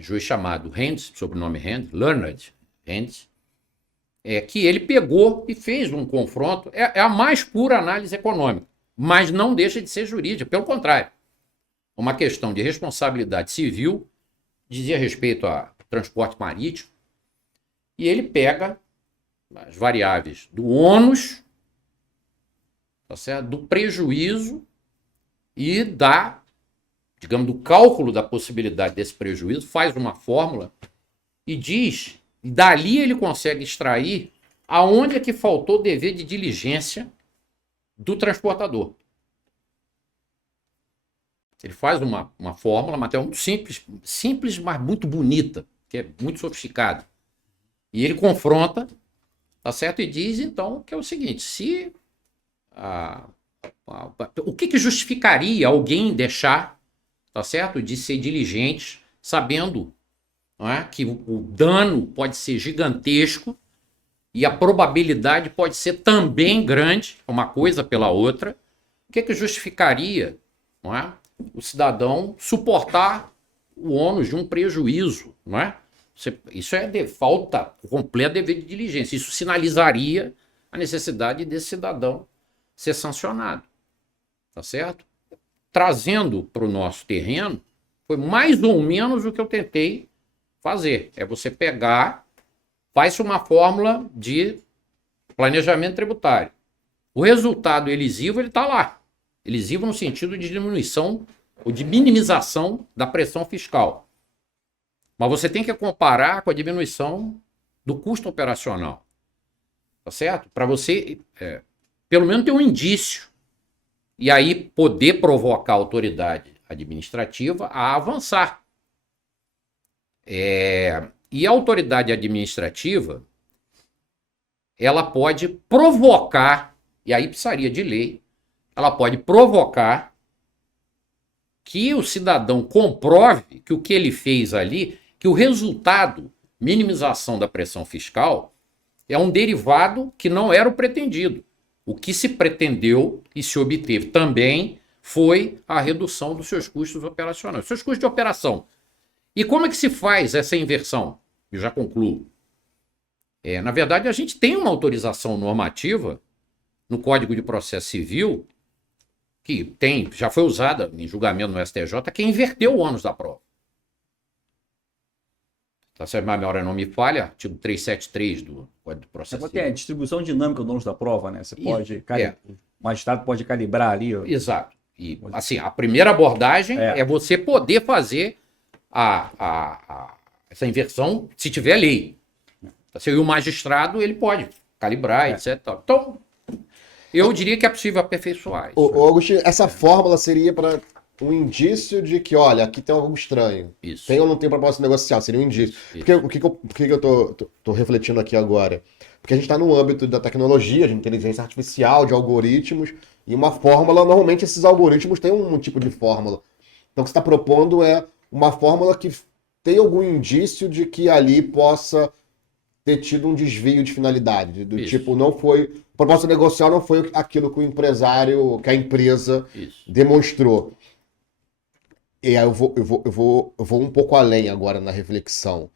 juiz chamado Rand, sobrenome Rand, Leonard Rand, que ele pegou e fez um confronto, é a mais pura análise econômica, mas não deixa de ser jurídica, pelo contrário. Uma questão de responsabilidade civil, dizia respeito a transporte marítimo, e ele pega as variáveis do ônus, tá certo? Do prejuízo e digamos, do cálculo da possibilidade desse prejuízo, faz uma fórmula e diz, e dali ele consegue extrair aonde é que faltou o dever de diligência do transportador. Ele faz uma fórmula, uma matéria muito simples, mas muito bonita, que é muito sofisticada. E ele confronta, tá certo? E diz, então, que é o seguinte, o que justificaria alguém deixar, tá certo, de ser diligente, sabendo, não é, que o dano pode ser gigantesco e a probabilidade pode ser também grande, uma coisa pela outra. O que justificaria, não é, o cidadão suportar o ônus de um prejuízo, não é? Isso é de falta completa de dever de diligência. Isso sinalizaria a necessidade desse cidadão ser sancionado, tá certo? Trazendo para o nosso terreno, foi mais ou menos o que eu tentei fazer. É você faz uma fórmula de planejamento tributário. O resultado elisivo, ele está lá. Elisivo no sentido de diminuição ou de minimização da pressão fiscal. Mas você tem que comparar com a diminuição do custo operacional. Tá certo? Para você, pelo menos, ter um indício. E aí poder provocar a autoridade administrativa a avançar. E a autoridade administrativa, ela pode provocar, e aí precisaria de lei, ela pode provocar que o cidadão comprove que o que ele fez ali, que o resultado, minimização da pressão fiscal, é um derivado que não era o pretendido. O que se pretendeu e se obteve também foi a redução dos seus custos operacionais, seus custos de operação. E como é que se faz essa inversão? Eu já concluo. Na verdade, a gente tem uma autorização normativa no Código de Processo Civil, que já foi usada em julgamento no STJ, que inverteu o ônus da prova. Se a memória não me falha, artigo 373 do Código de Processo Civil. Tem a distribuição dinâmica do ônus da prova, né? Você pode, o magistrado pode calibrar ali. Exato. E, assim, a primeira abordagem é você poder fazer essa inversão se tiver lei. E o magistrado, ele pode calibrar, etc. Então, eu diria que é possível aperfeiçoar isso. Agostinho, essa fórmula seria para um indício de que, olha, aqui tem algo estranho. Isso. Tem ou não tem propósito negocial? Seria um indício. Por que eu tô refletindo aqui agora? Porque a gente está no âmbito da tecnologia, de inteligência artificial, de algoritmos, e uma fórmula, normalmente esses algoritmos têm um tipo de fórmula. Então o que você está propondo é uma fórmula que tem algum indício de que ali possa ter tido um desvio de finalidade. Do tipo, não foi... O propósito negocial não foi aquilo que o empresário, que a empresa demonstrou. E aí eu vou um pouco além agora na reflexão,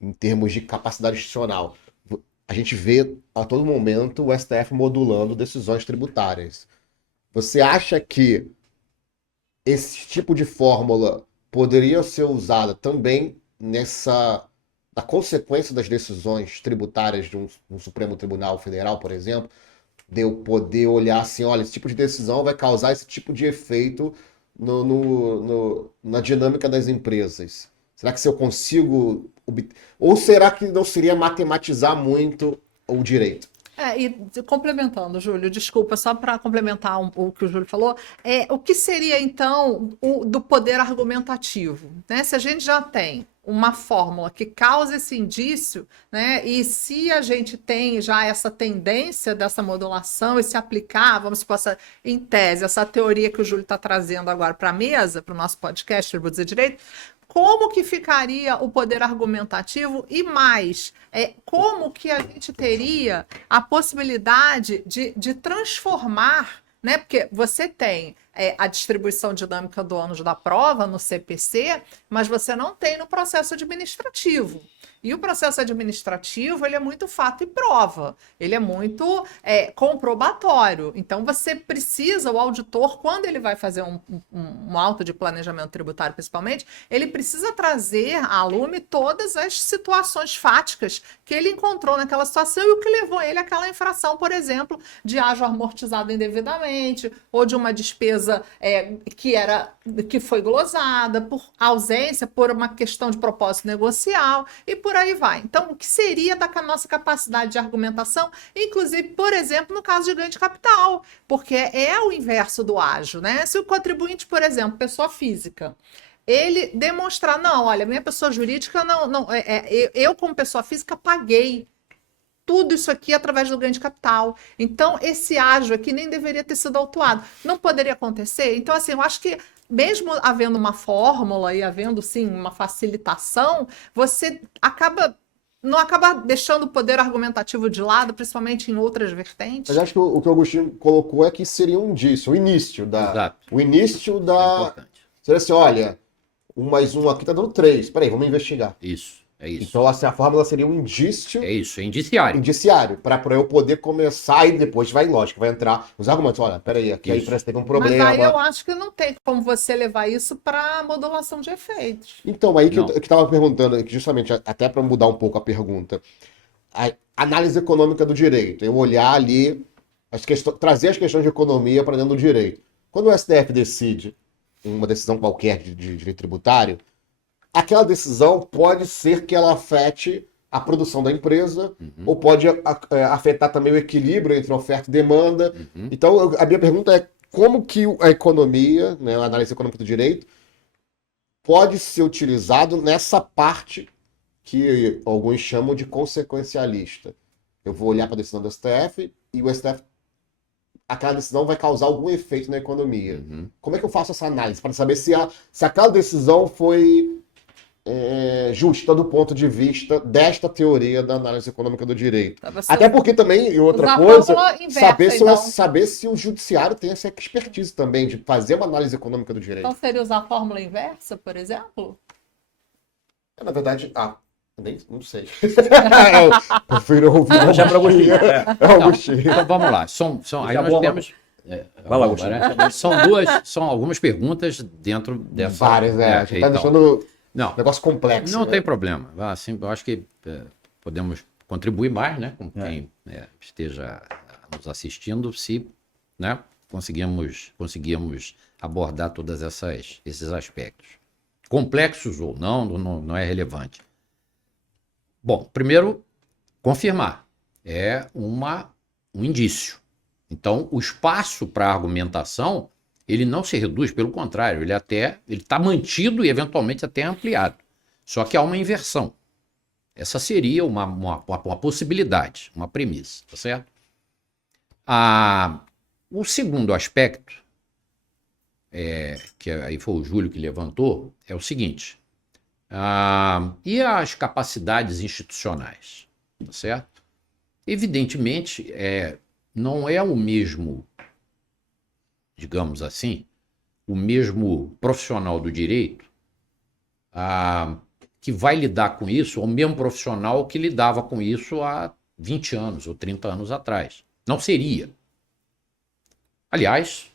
em termos de capacidade institucional. A gente vê a todo momento o STF modulando decisões tributárias. Você acha que esse tipo de fórmula poderia ser usada também na consequência das decisões tributárias de um Supremo Tribunal Federal, por exemplo, de eu poder olhar assim, olha, esse tipo de decisão vai causar esse tipo de efeito na dinâmica das empresas? Será que se eu consigo... Ou será que não seria matematizar muito o direito? E complementando, Júlio, desculpa, só para complementar o que o Júlio falou, o que seria, então, do poder argumentativo? Né? Se a gente já tem uma fórmula que causa esse indício, né? E se a gente tem já essa tendência dessa modulação e se aplicar, vamos supor, em tese, essa teoria que o Júlio está trazendo agora para a mesa, para o nosso podcast, Tributos e Direito, como que ficaria o poder argumentativo e mais, como que a gente teria a possibilidade de transformar, né? Porque você tem a distribuição dinâmica do ônus da prova no CPC, mas você não tem no processo administrativo. E o processo administrativo, ele é muito fato e prova, ele é muito comprobatório. Então, você precisa, o auditor, quando ele vai fazer um auto de planejamento tributário, principalmente, ele precisa trazer à lume todas as situações fáticas que ele encontrou naquela situação e o que levou ele àquela infração, por exemplo, de ágio amortizado indevidamente, ou de uma despesa que foi glosada, por ausência, por uma questão de propósito negocial, e por aí vai. Então, o que seria da nossa capacidade de argumentação, inclusive, por exemplo, no caso de ganho de capital, porque é o inverso do ágio, né? Se o contribuinte, por exemplo, pessoa física, ele demonstrar, não, olha, minha pessoa jurídica, eu como pessoa física paguei tudo isso aqui através do ganho de capital. Então, esse ágio aqui nem deveria ter sido autuado. Não poderia acontecer? Então, assim, eu acho que mesmo havendo uma fórmula e havendo, sim, uma facilitação, você não acaba deixando o poder argumentativo de lado, principalmente em outras vertentes? Mas acho que o que o Agostinho colocou é que seria um indício, o início da... Exato. O início da... É importante. Seria assim, olha, 1 mais 1 aqui tá dando 3. Peraí, vamos investigar. Isso, é isso. Então, assim, a fórmula seria um indício... É isso, é indiciário. Indiciário, para eu poder começar e depois lógico, vai entrar os argumentos. Olha, peraí, aqui a empresa teve um problema. Mas aí eu acho que não tem como você levar isso para modulação de efeitos. Então, aí que eu estava perguntando, justamente até para mudar um pouco a pergunta, a análise econômica do direito, eu olhar ali, trazer as questões de economia para dentro do direito. Quando o STF decide uma decisão qualquer de direito tributário, aquela decisão pode ser que ela afete a produção da empresa, ou pode afetar também o equilíbrio entre oferta e demanda. Então, a minha pergunta é como que a economia, né, a análise econômica do direito, pode ser utilizado nessa parte que alguns chamam de consequencialista. Eu vou olhar para a decisão do STF e o STF, aquela decisão vai causar algum efeito na economia. Como é que eu faço essa análise para saber se aquela decisão foi justa do ponto de vista desta teoria da análise econômica do direito? Até porque também, e outra Usar a coisa, fórmula inversa, então. saber se o judiciário tem essa expertise também de fazer uma análise econômica do direito. Então seria usar a fórmula inversa, por exemplo? Na verdade, não sei. Eu prefiro ouvir. Já para Agostinho. Agostinho. Então vamos lá. Aí nós temos. Vai lá, Agostinho. Né? São algumas perguntas dentro dessa. Várias, A gente está então, deixando não, um negócio complexo. não né? tem problema. Assim, eu acho que podemos contribuir mais, né, com quem esteja nos assistindo, se, né, conseguimos abordar todos esses aspectos. Complexos ou não é relevante. Bom, primeiro, confirmar. É um indício. Então, o espaço para argumentação, ele não se reduz, pelo contrário, ele está mantido e eventualmente até ampliado. Só que há uma inversão. Essa seria uma possibilidade, uma premissa, tá certo? O segundo aspecto, que aí foi o Júlio que levantou, é o seguinte: e as capacidades institucionais, tá certo? Evidentemente, não é o mesmo, digamos assim, o mesmo profissional do direito que vai lidar com isso, ou o mesmo profissional que lidava com isso há 20 anos ou 30 anos atrás. Não seria. Aliás,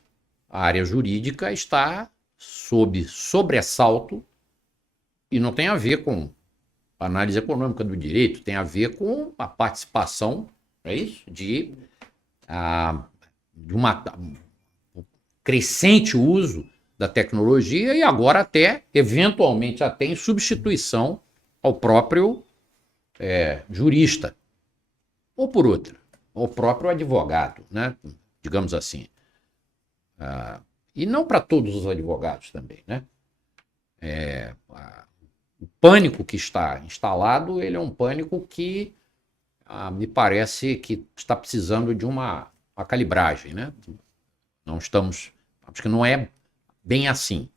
a área jurídica está sob sobressalto e não tem a ver com a análise econômica do direito, tem a ver com a participação, é isso? De um crescente uso da tecnologia e agora eventualmente até em substituição ao próprio jurista. Ou por outra, ao próprio advogado, né? Digamos assim. E não para todos os advogados também, né? O pânico que está instalado, ele é um pânico que me parece que está precisando de uma calibragem, né? Acho que não é bem assim.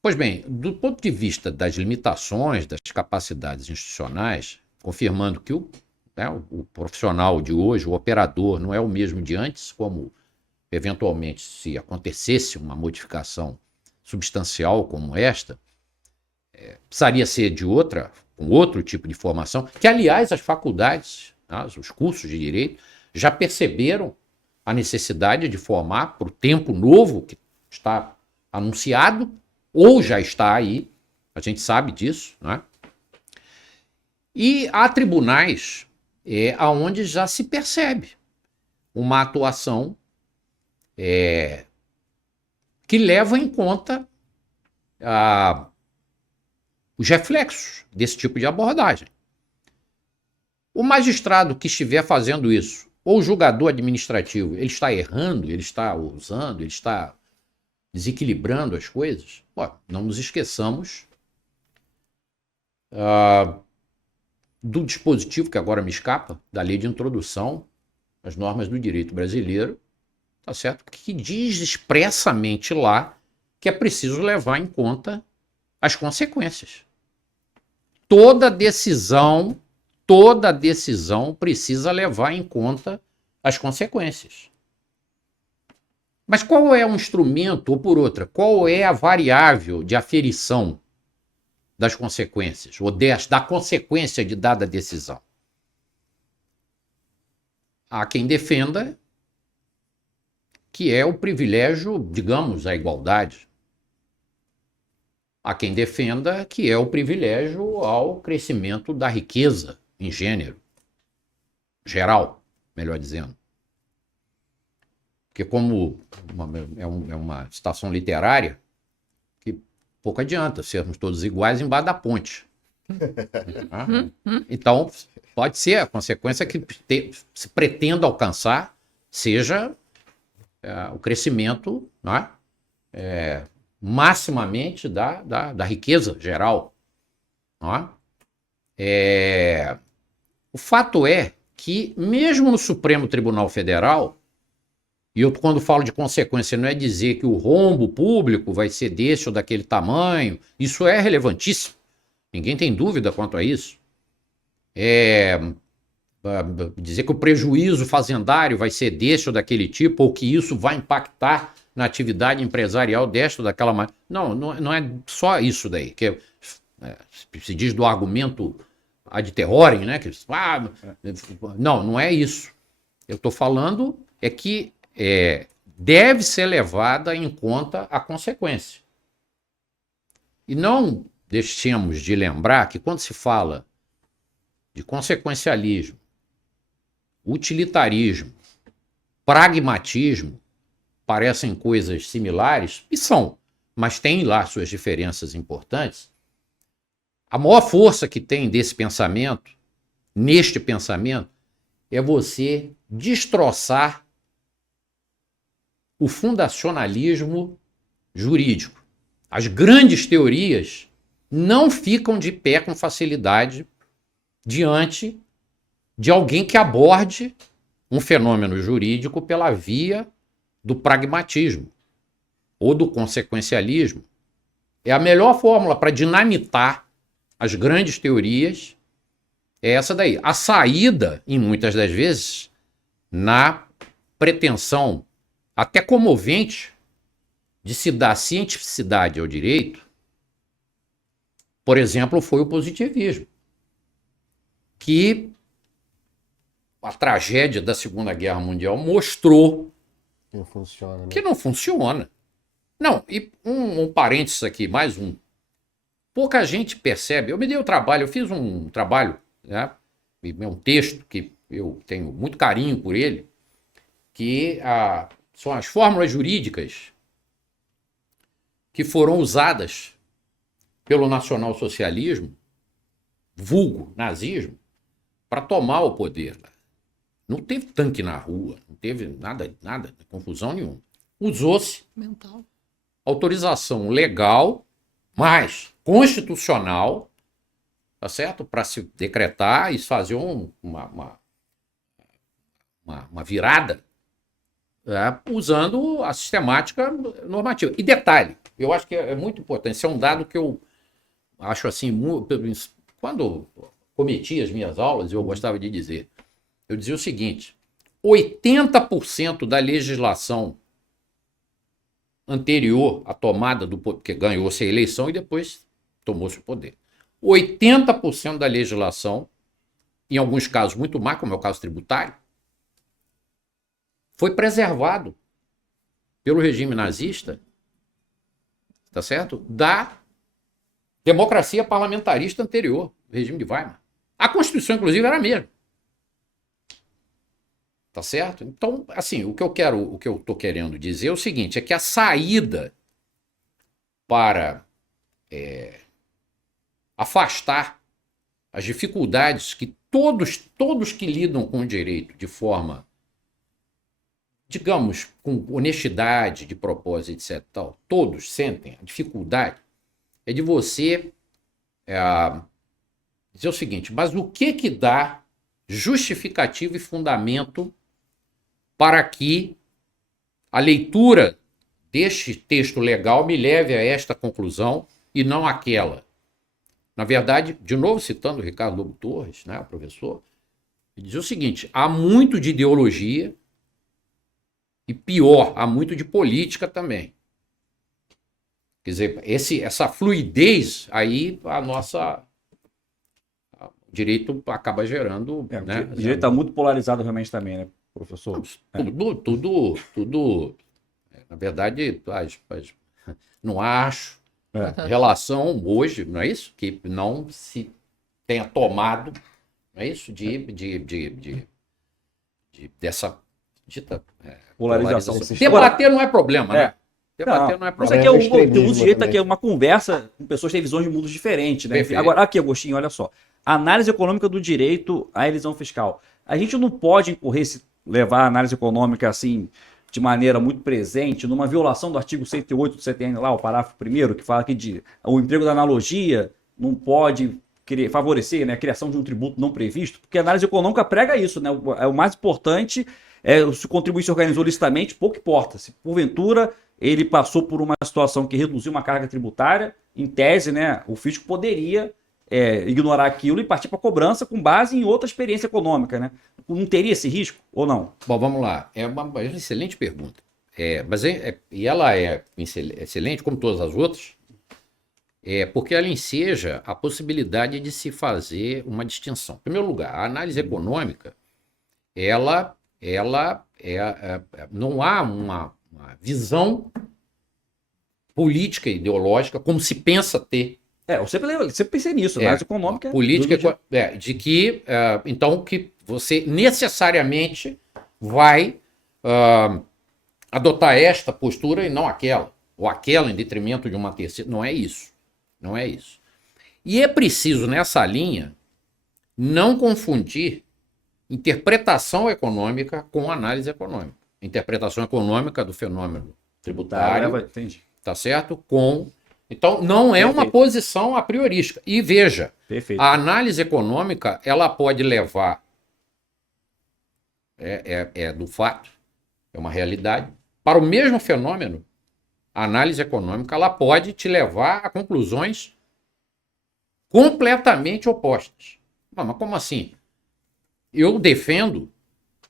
Pois bem, do ponto de vista das limitações das capacidades institucionais, confirmando que o profissional de hoje, o operador, não é o mesmo de antes, como eventualmente se acontecesse uma modificação substancial como esta, precisaria ser com outro tipo de formação, que aliás as faculdades, os cursos de direito, já perceberam a necessidade de formar para o tempo novo que está anunciado, ou já está aí, a gente sabe disso, né? E há tribunais onde já se percebe uma atuação que leva em conta os reflexos desse tipo de abordagem. O magistrado que estiver fazendo isso, ou o julgador administrativo, ele está errando, ele está usando, ele está desequilibrando as coisas? Não nos esqueçamos do dispositivo que agora me escapa, da lei de introdução às normas do direito brasileiro, tá certo? Que diz expressamente lá que é preciso levar em conta as consequências. Toda decisão precisa levar em conta as consequências. Mas qual é o instrumento, ou por outra, qual é a variável de aferição das consequências, ou da consequência de dada decisão? Há quem defenda que é o privilégio, digamos, a igualdade. Há quem defenda que é o privilégio ao crescimento da riqueza em gênero geral, melhor dizendo. Porque como é uma citação literária, que pouco adianta sermos todos iguais embaixo da ponte. Ah, então, pode ser a consequência que se pretenda alcançar seja o crescimento, né, maximamente da riqueza geral. Né? O fato é que, mesmo no Supremo Tribunal Federal, e eu, quando falo de consequência, não é dizer que o rombo público vai ser desse ou daquele tamanho, isso é relevantíssimo. Ninguém tem dúvida quanto a isso. Dizer que o prejuízo fazendário vai ser desse ou daquele tipo, ou que isso vai impactar na atividade empresarial desta ou daquela maneira. Não é só isso daí, que se diz do argumento ad terrorem, né? Não é isso. Eu estou falando é que deve ser levada em conta a consequência. E não deixemos de lembrar que quando se fala de consequencialismo, utilitarismo, pragmatismo, parecem coisas similares, e são, mas tem lá suas diferenças importantes. A maior força que tem desse pensamento, neste pensamento, é você destroçar o fundacionalismo jurídico. As grandes teorias não ficam de pé com facilidade diante de alguém que aborde um fenômeno jurídico pela via do pragmatismo ou do consequencialismo. É a melhor fórmula para dinamitar as grandes teorias é essa daí. A saída, em muitas das vezes, na pretensão até comovente de se dar cientificidade ao direito, por exemplo, foi o positivismo, que a tragédia da Segunda Guerra Mundial mostrou Não funciona, né? que não funciona. Não, e um parênteses aqui, mais um. Pouca gente percebe. Eu me dei o trabalho, eu fiz um trabalho, né? É um texto que eu tenho muito carinho por ele, que são as fórmulas jurídicas que foram usadas pelo nacionalsocialismo, vulgo nazismo, para tomar o poder. Não teve tanque na rua, não teve nada, confusão nenhuma. Usou-se autorização legal, mas constitucional, tá certo? Para se decretar e fazer uma virada, usando a sistemática normativa. E detalhe, eu acho que é muito importante, esse é um dado que eu acho assim, quando cometi as minhas aulas, eu gostava de dizer, eu dizia o seguinte: 80% da legislação anterior à tomada do poder, porque ganhou-se a eleição e depois tomou-se o poder, 80% da legislação, em alguns casos muito mais, como é o caso tributário, foi preservado pelo regime nazista, tá certo? Da democracia parlamentarista anterior, o regime de Weimar. A Constituição, inclusive, era a mesma. Tá certo? Então, assim, o que eu estou querendo dizer é o seguinte, é que a saída para afastar as dificuldades que todos que lidam com o direito de forma, digamos, com honestidade de propósito, etc., tal, todos sentem a dificuldade, é de você dizer o seguinte: mas o que dá justificativo e fundamento para que a leitura deste texto legal me leve a esta conclusão e não aquela? Na verdade, de novo citando o Ricardo Lobo Torres, né, o professor, ele diz o seguinte: há muito de ideologia e, pior, há muito de política também. Quer dizer, essa fluidez aí, o direito acaba gerando... né, o direito está muito polarizado realmente também, né, professor? Tudo na verdade, não acho relação hoje, não é isso? Que não se tenha tomado, não é isso? Dessa dita polarização. Debater não é problema, né? Debater não é Isso problema. aqui é o extremismo uso direito, também. aqui é uma conversa com pessoas que têm visões de mundos diferentes, né? Perfeito. Agora, aqui, Agostinho, olha só. Análise econômica do direito à elisão fiscal. A gente não pode levar a análise econômica assim, de maneira muito presente, numa violação do artigo 108 do CTN lá, o parágrafo 1º, que fala que o emprego da analogia não pode favorecer, né, a criação de um tributo não previsto, porque a análise econômica prega isso, né? O mais importante é se o contribuinte se organizou licitamente, pouco importa. Se porventura ele passou por uma situação que reduziu uma carga tributária, em tese, né, o fisco poderia ignorar aquilo e partir para a cobrança com base em outra experiência econômica, né? Não teria esse risco ou não? Bom, vamos lá. É uma excelente pergunta. E ela é excelente, como todas as outras, porque ela enseja a possibilidade de se fazer uma distinção. Em primeiro lugar, a análise econômica, não há uma visão política e ideológica como se pensa ter. Eu sempre pensei nisso, análise econômica. Política de que, então, que você necessariamente vai adotar esta postura e não aquela, ou aquela em detrimento de uma terceira. Não é isso. Não é isso. E é preciso, nessa linha, não confundir interpretação econômica com análise econômica. Interpretação econômica do fenômeno tributário, Entendi. tá certo? Então, não é uma posição a priorística. E veja, Perfeito. a análise econômica, ela pode levar, do fato, é uma realidade, para o mesmo fenômeno, a análise econômica, ela pode te levar a conclusões completamente opostas. Mas como assim? Eu defendo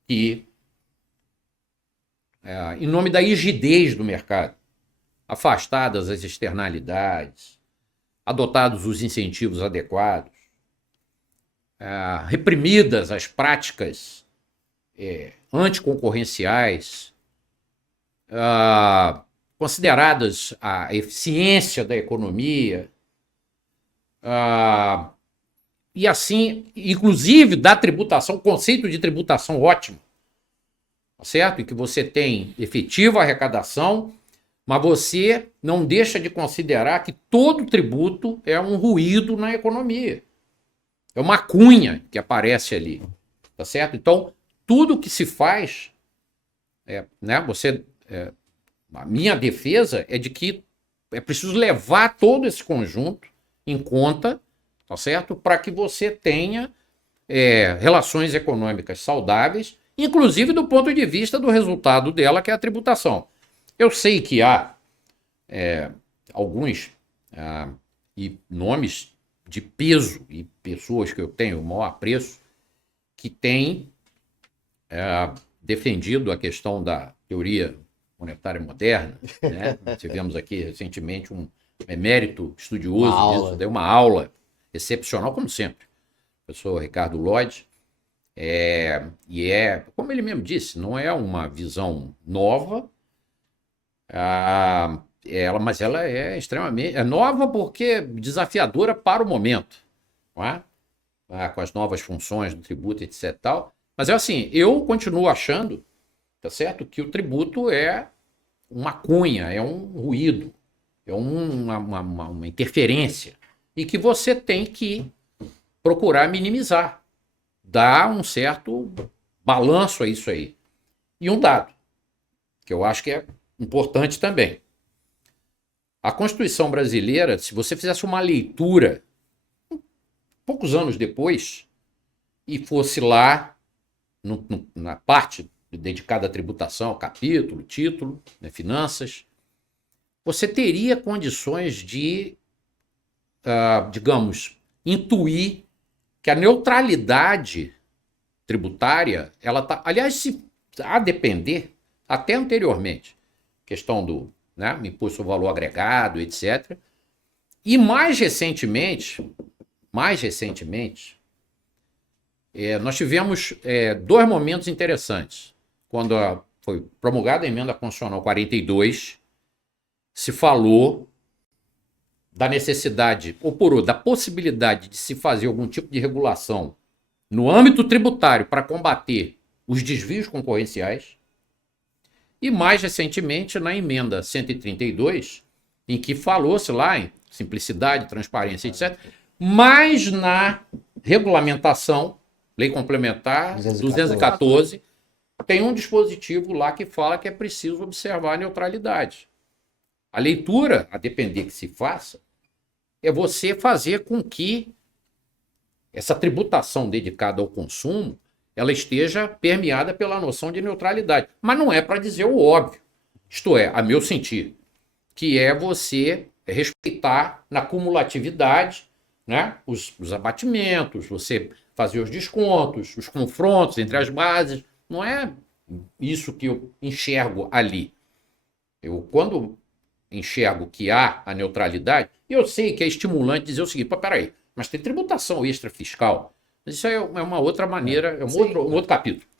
que, em nome da rigidez do mercado, afastadas as externalidades, adotados os incentivos adequados, reprimidas as práticas anticoncorrenciais, consideradas a eficiência da economia, e assim, inclusive da tributação, conceito de tributação ótimo, certo? Em que você tem efetiva arrecadação, mas você não deixa de considerar que todo tributo é um ruído na economia. É uma cunha que aparece ali, tá certo? Então, tudo que se faz, a minha defesa é de que é preciso levar todo esse conjunto em conta, tá certo? Para que você tenha relações econômicas saudáveis, inclusive do ponto de vista do resultado dela, que é a tributação. Eu sei que há alguns nomes de peso e pessoas que eu tenho o maior apreço que têm defendido a questão da teoria monetária moderna, né? Tivemos aqui recentemente um emérito estudioso disso, deu uma aula excepcional, como sempre, o professor Ricardo Lodge, como ele mesmo disse, não é uma visão nova, mas ela é extremamente nova porque desafiadora para o momento, não é? Com as novas funções do tributo, etc. Tal. Mas eu continuo achando, tá certo, que o tributo é uma cunha, é um ruído, é uma interferência, e que você tem que procurar minimizar, dar um certo balanço a isso aí. E um dado, que eu acho que é importante também. A Constituição brasileira, se você fizesse uma leitura poucos anos depois e fosse lá na parte dedicada à tributação, capítulo, título, né, finanças, você teria condições de, digamos, intuir que a neutralidade tributária, ela está, aliás, a depender, até anteriormente, questão do imposto sobre valor agregado, etc. E mais recentemente, nós tivemos dois momentos interessantes. Quando foi promulgada a emenda constitucional 42, se falou da necessidade, da possibilidade de se fazer algum tipo de regulação no âmbito tributário para combater os desvios concorrenciais. E mais recentemente na emenda 132, em que falou-se lá em simplicidade, transparência, etc., mas na regulamentação, lei complementar 214, tem um dispositivo lá que fala que é preciso observar a neutralidade. A leitura, a depender que se faça, é você fazer com que essa tributação dedicada ao consumo ela esteja permeada pela noção de neutralidade. Mas não é para dizer o óbvio. Isto é, a meu sentir, que é você respeitar na cumulatividade, né, os abatimentos, você fazer os descontos, os confrontos entre as bases. Não é isso que eu enxergo ali. Eu, quando enxergo que há a neutralidade, eu sei que é estimulante dizer o seguinte: peraí, mas tem tributação extra fiscal. Mas isso é uma outra maneira, é um outro capítulo.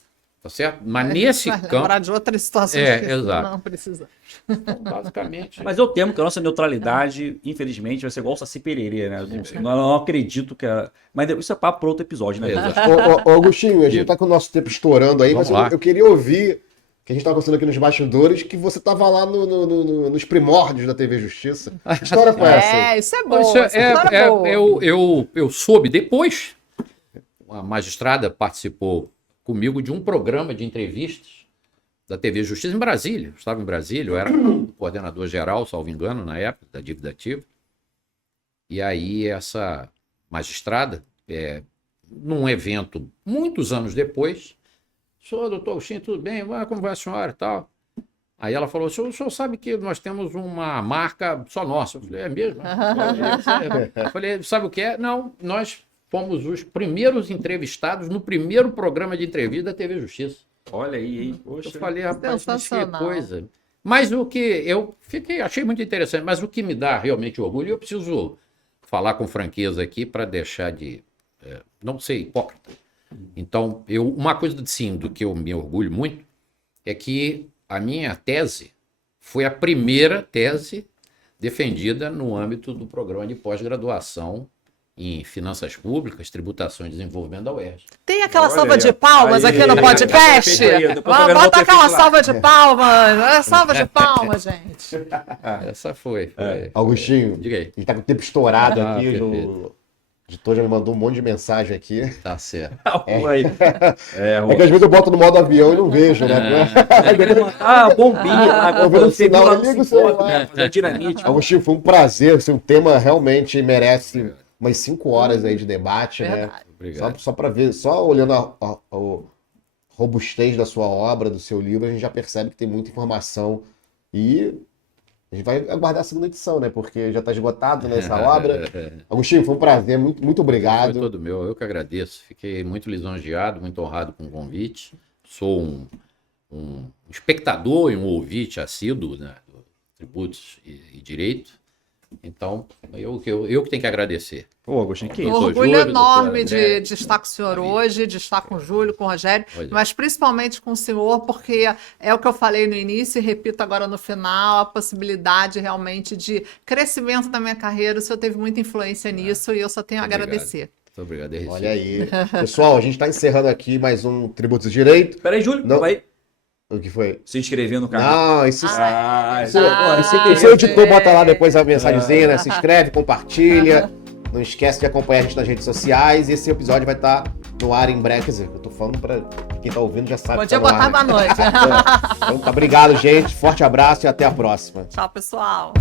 Tá certo? Mas nesse campo. Lembrar de outras situações que exato. não precisa. Então, basicamente. Mas eu temo que a nossa neutralidade, infelizmente, vai ser igual o Saci Pererê, né? Eu não acredito que Mas isso é papo para outro episódio, né? Exato. Ô, Agostinho, a gente tá com o nosso tempo estourando aí, Vamos mas lá. eu queria ouvir, que a gente tava conversando aqui nos bastidores, que você tava lá nos primórdios da TV Justiça. Que história foi essa? Isso é bom. Isso essa história é boa. eu soube depois. A magistrada participou comigo de um programa de entrevistas da TV Justiça em Brasília. Eu estava em Brasília, eu era coordenador geral, salvo engano, na época, da dívida ativa. E aí essa magistrada, num evento muitos anos depois, doutor Agostinho, tudo bem? Como vai a senhora e tal? Aí ela falou, o senhor sabe que nós temos uma marca só nossa. Eu falei, é mesmo? Eu falei, sabe o que é? Não, nós fomos os primeiros entrevistados no primeiro programa de entrevista da TV Justiça. Olha aí, hein? Poxa. Eu falei, rapaz, mas que coisa. Mas o que eu achei muito interessante, mas o que me dá realmente orgulho, eu preciso falar com franqueza aqui para deixar de não ser hipócrita. Então, uma coisa sim, do que eu me orgulho muito é que a minha tese foi a primeira tese defendida no âmbito do programa de pós-graduação em Finanças Públicas, Tributação e Desenvolvimento da UERJ. Tem aquela Olha salva aí, de palmas aí, aqui no podcast? Bota aquela salva de palmas. Salva de palmas, gente. Essa foi. Agostinho, Diga aí. a gente tá com o tempo estourado aqui. perfeito. O editor já me mandou um monte de mensagem aqui. Tá certo. É que às vezes eu boto no modo avião e não vejo, né? Bombinha lá, Tô vendo o sinal, liga o celular. fazer dinamite. Agostinho, foi um prazer. O tema realmente merece umas 5 horas aí de debate, né? Verdade. Obrigado. Só para ver, só olhando a robustez da sua obra, do seu livro, a gente já percebe que tem muita informação. E a gente vai aguardar a segunda edição, né? Porque já está esgotado nessa obra. Agostinho, foi um prazer, muito obrigado. Foi todo meu, eu que agradeço. Fiquei muito lisonjeado, muito honrado com o convite. Sou um espectador e um ouvinte assíduo, né, do Tributos e Direito. Então, eu que tenho que agradecer. Pô, Agostinho, que Um isso? orgulho Júlio, enorme doutor André. de estar com o senhor hoje, de estar com o Júlio, com o Rogério, Pois é. mas principalmente com o senhor, porque é o que eu falei no início e repito agora no final, a possibilidade realmente de crescimento da minha carreira. O senhor teve muita influência nisso e eu só tenho a Obrigado. agradecer. Muito obrigado, RC. Olha aí. Pessoal, a gente está encerrando aqui mais um Tributos de Direito. Peraí, Júlio, Não. vai O que foi? se inscrever no canal. Não, isso... Ah, O seu editor bota lá depois a mensagenzinha, né? Se inscreve, compartilha. Não esquece de acompanhar a gente nas redes sociais. E esse episódio vai estar no ar em breve. Quer dizer, eu tô falando pra quem tá ouvindo já sabe. Podia que tá no botar ar, boa né? noite. Então tá, obrigado, gente. Forte abraço e até a próxima. Tchau, pessoal.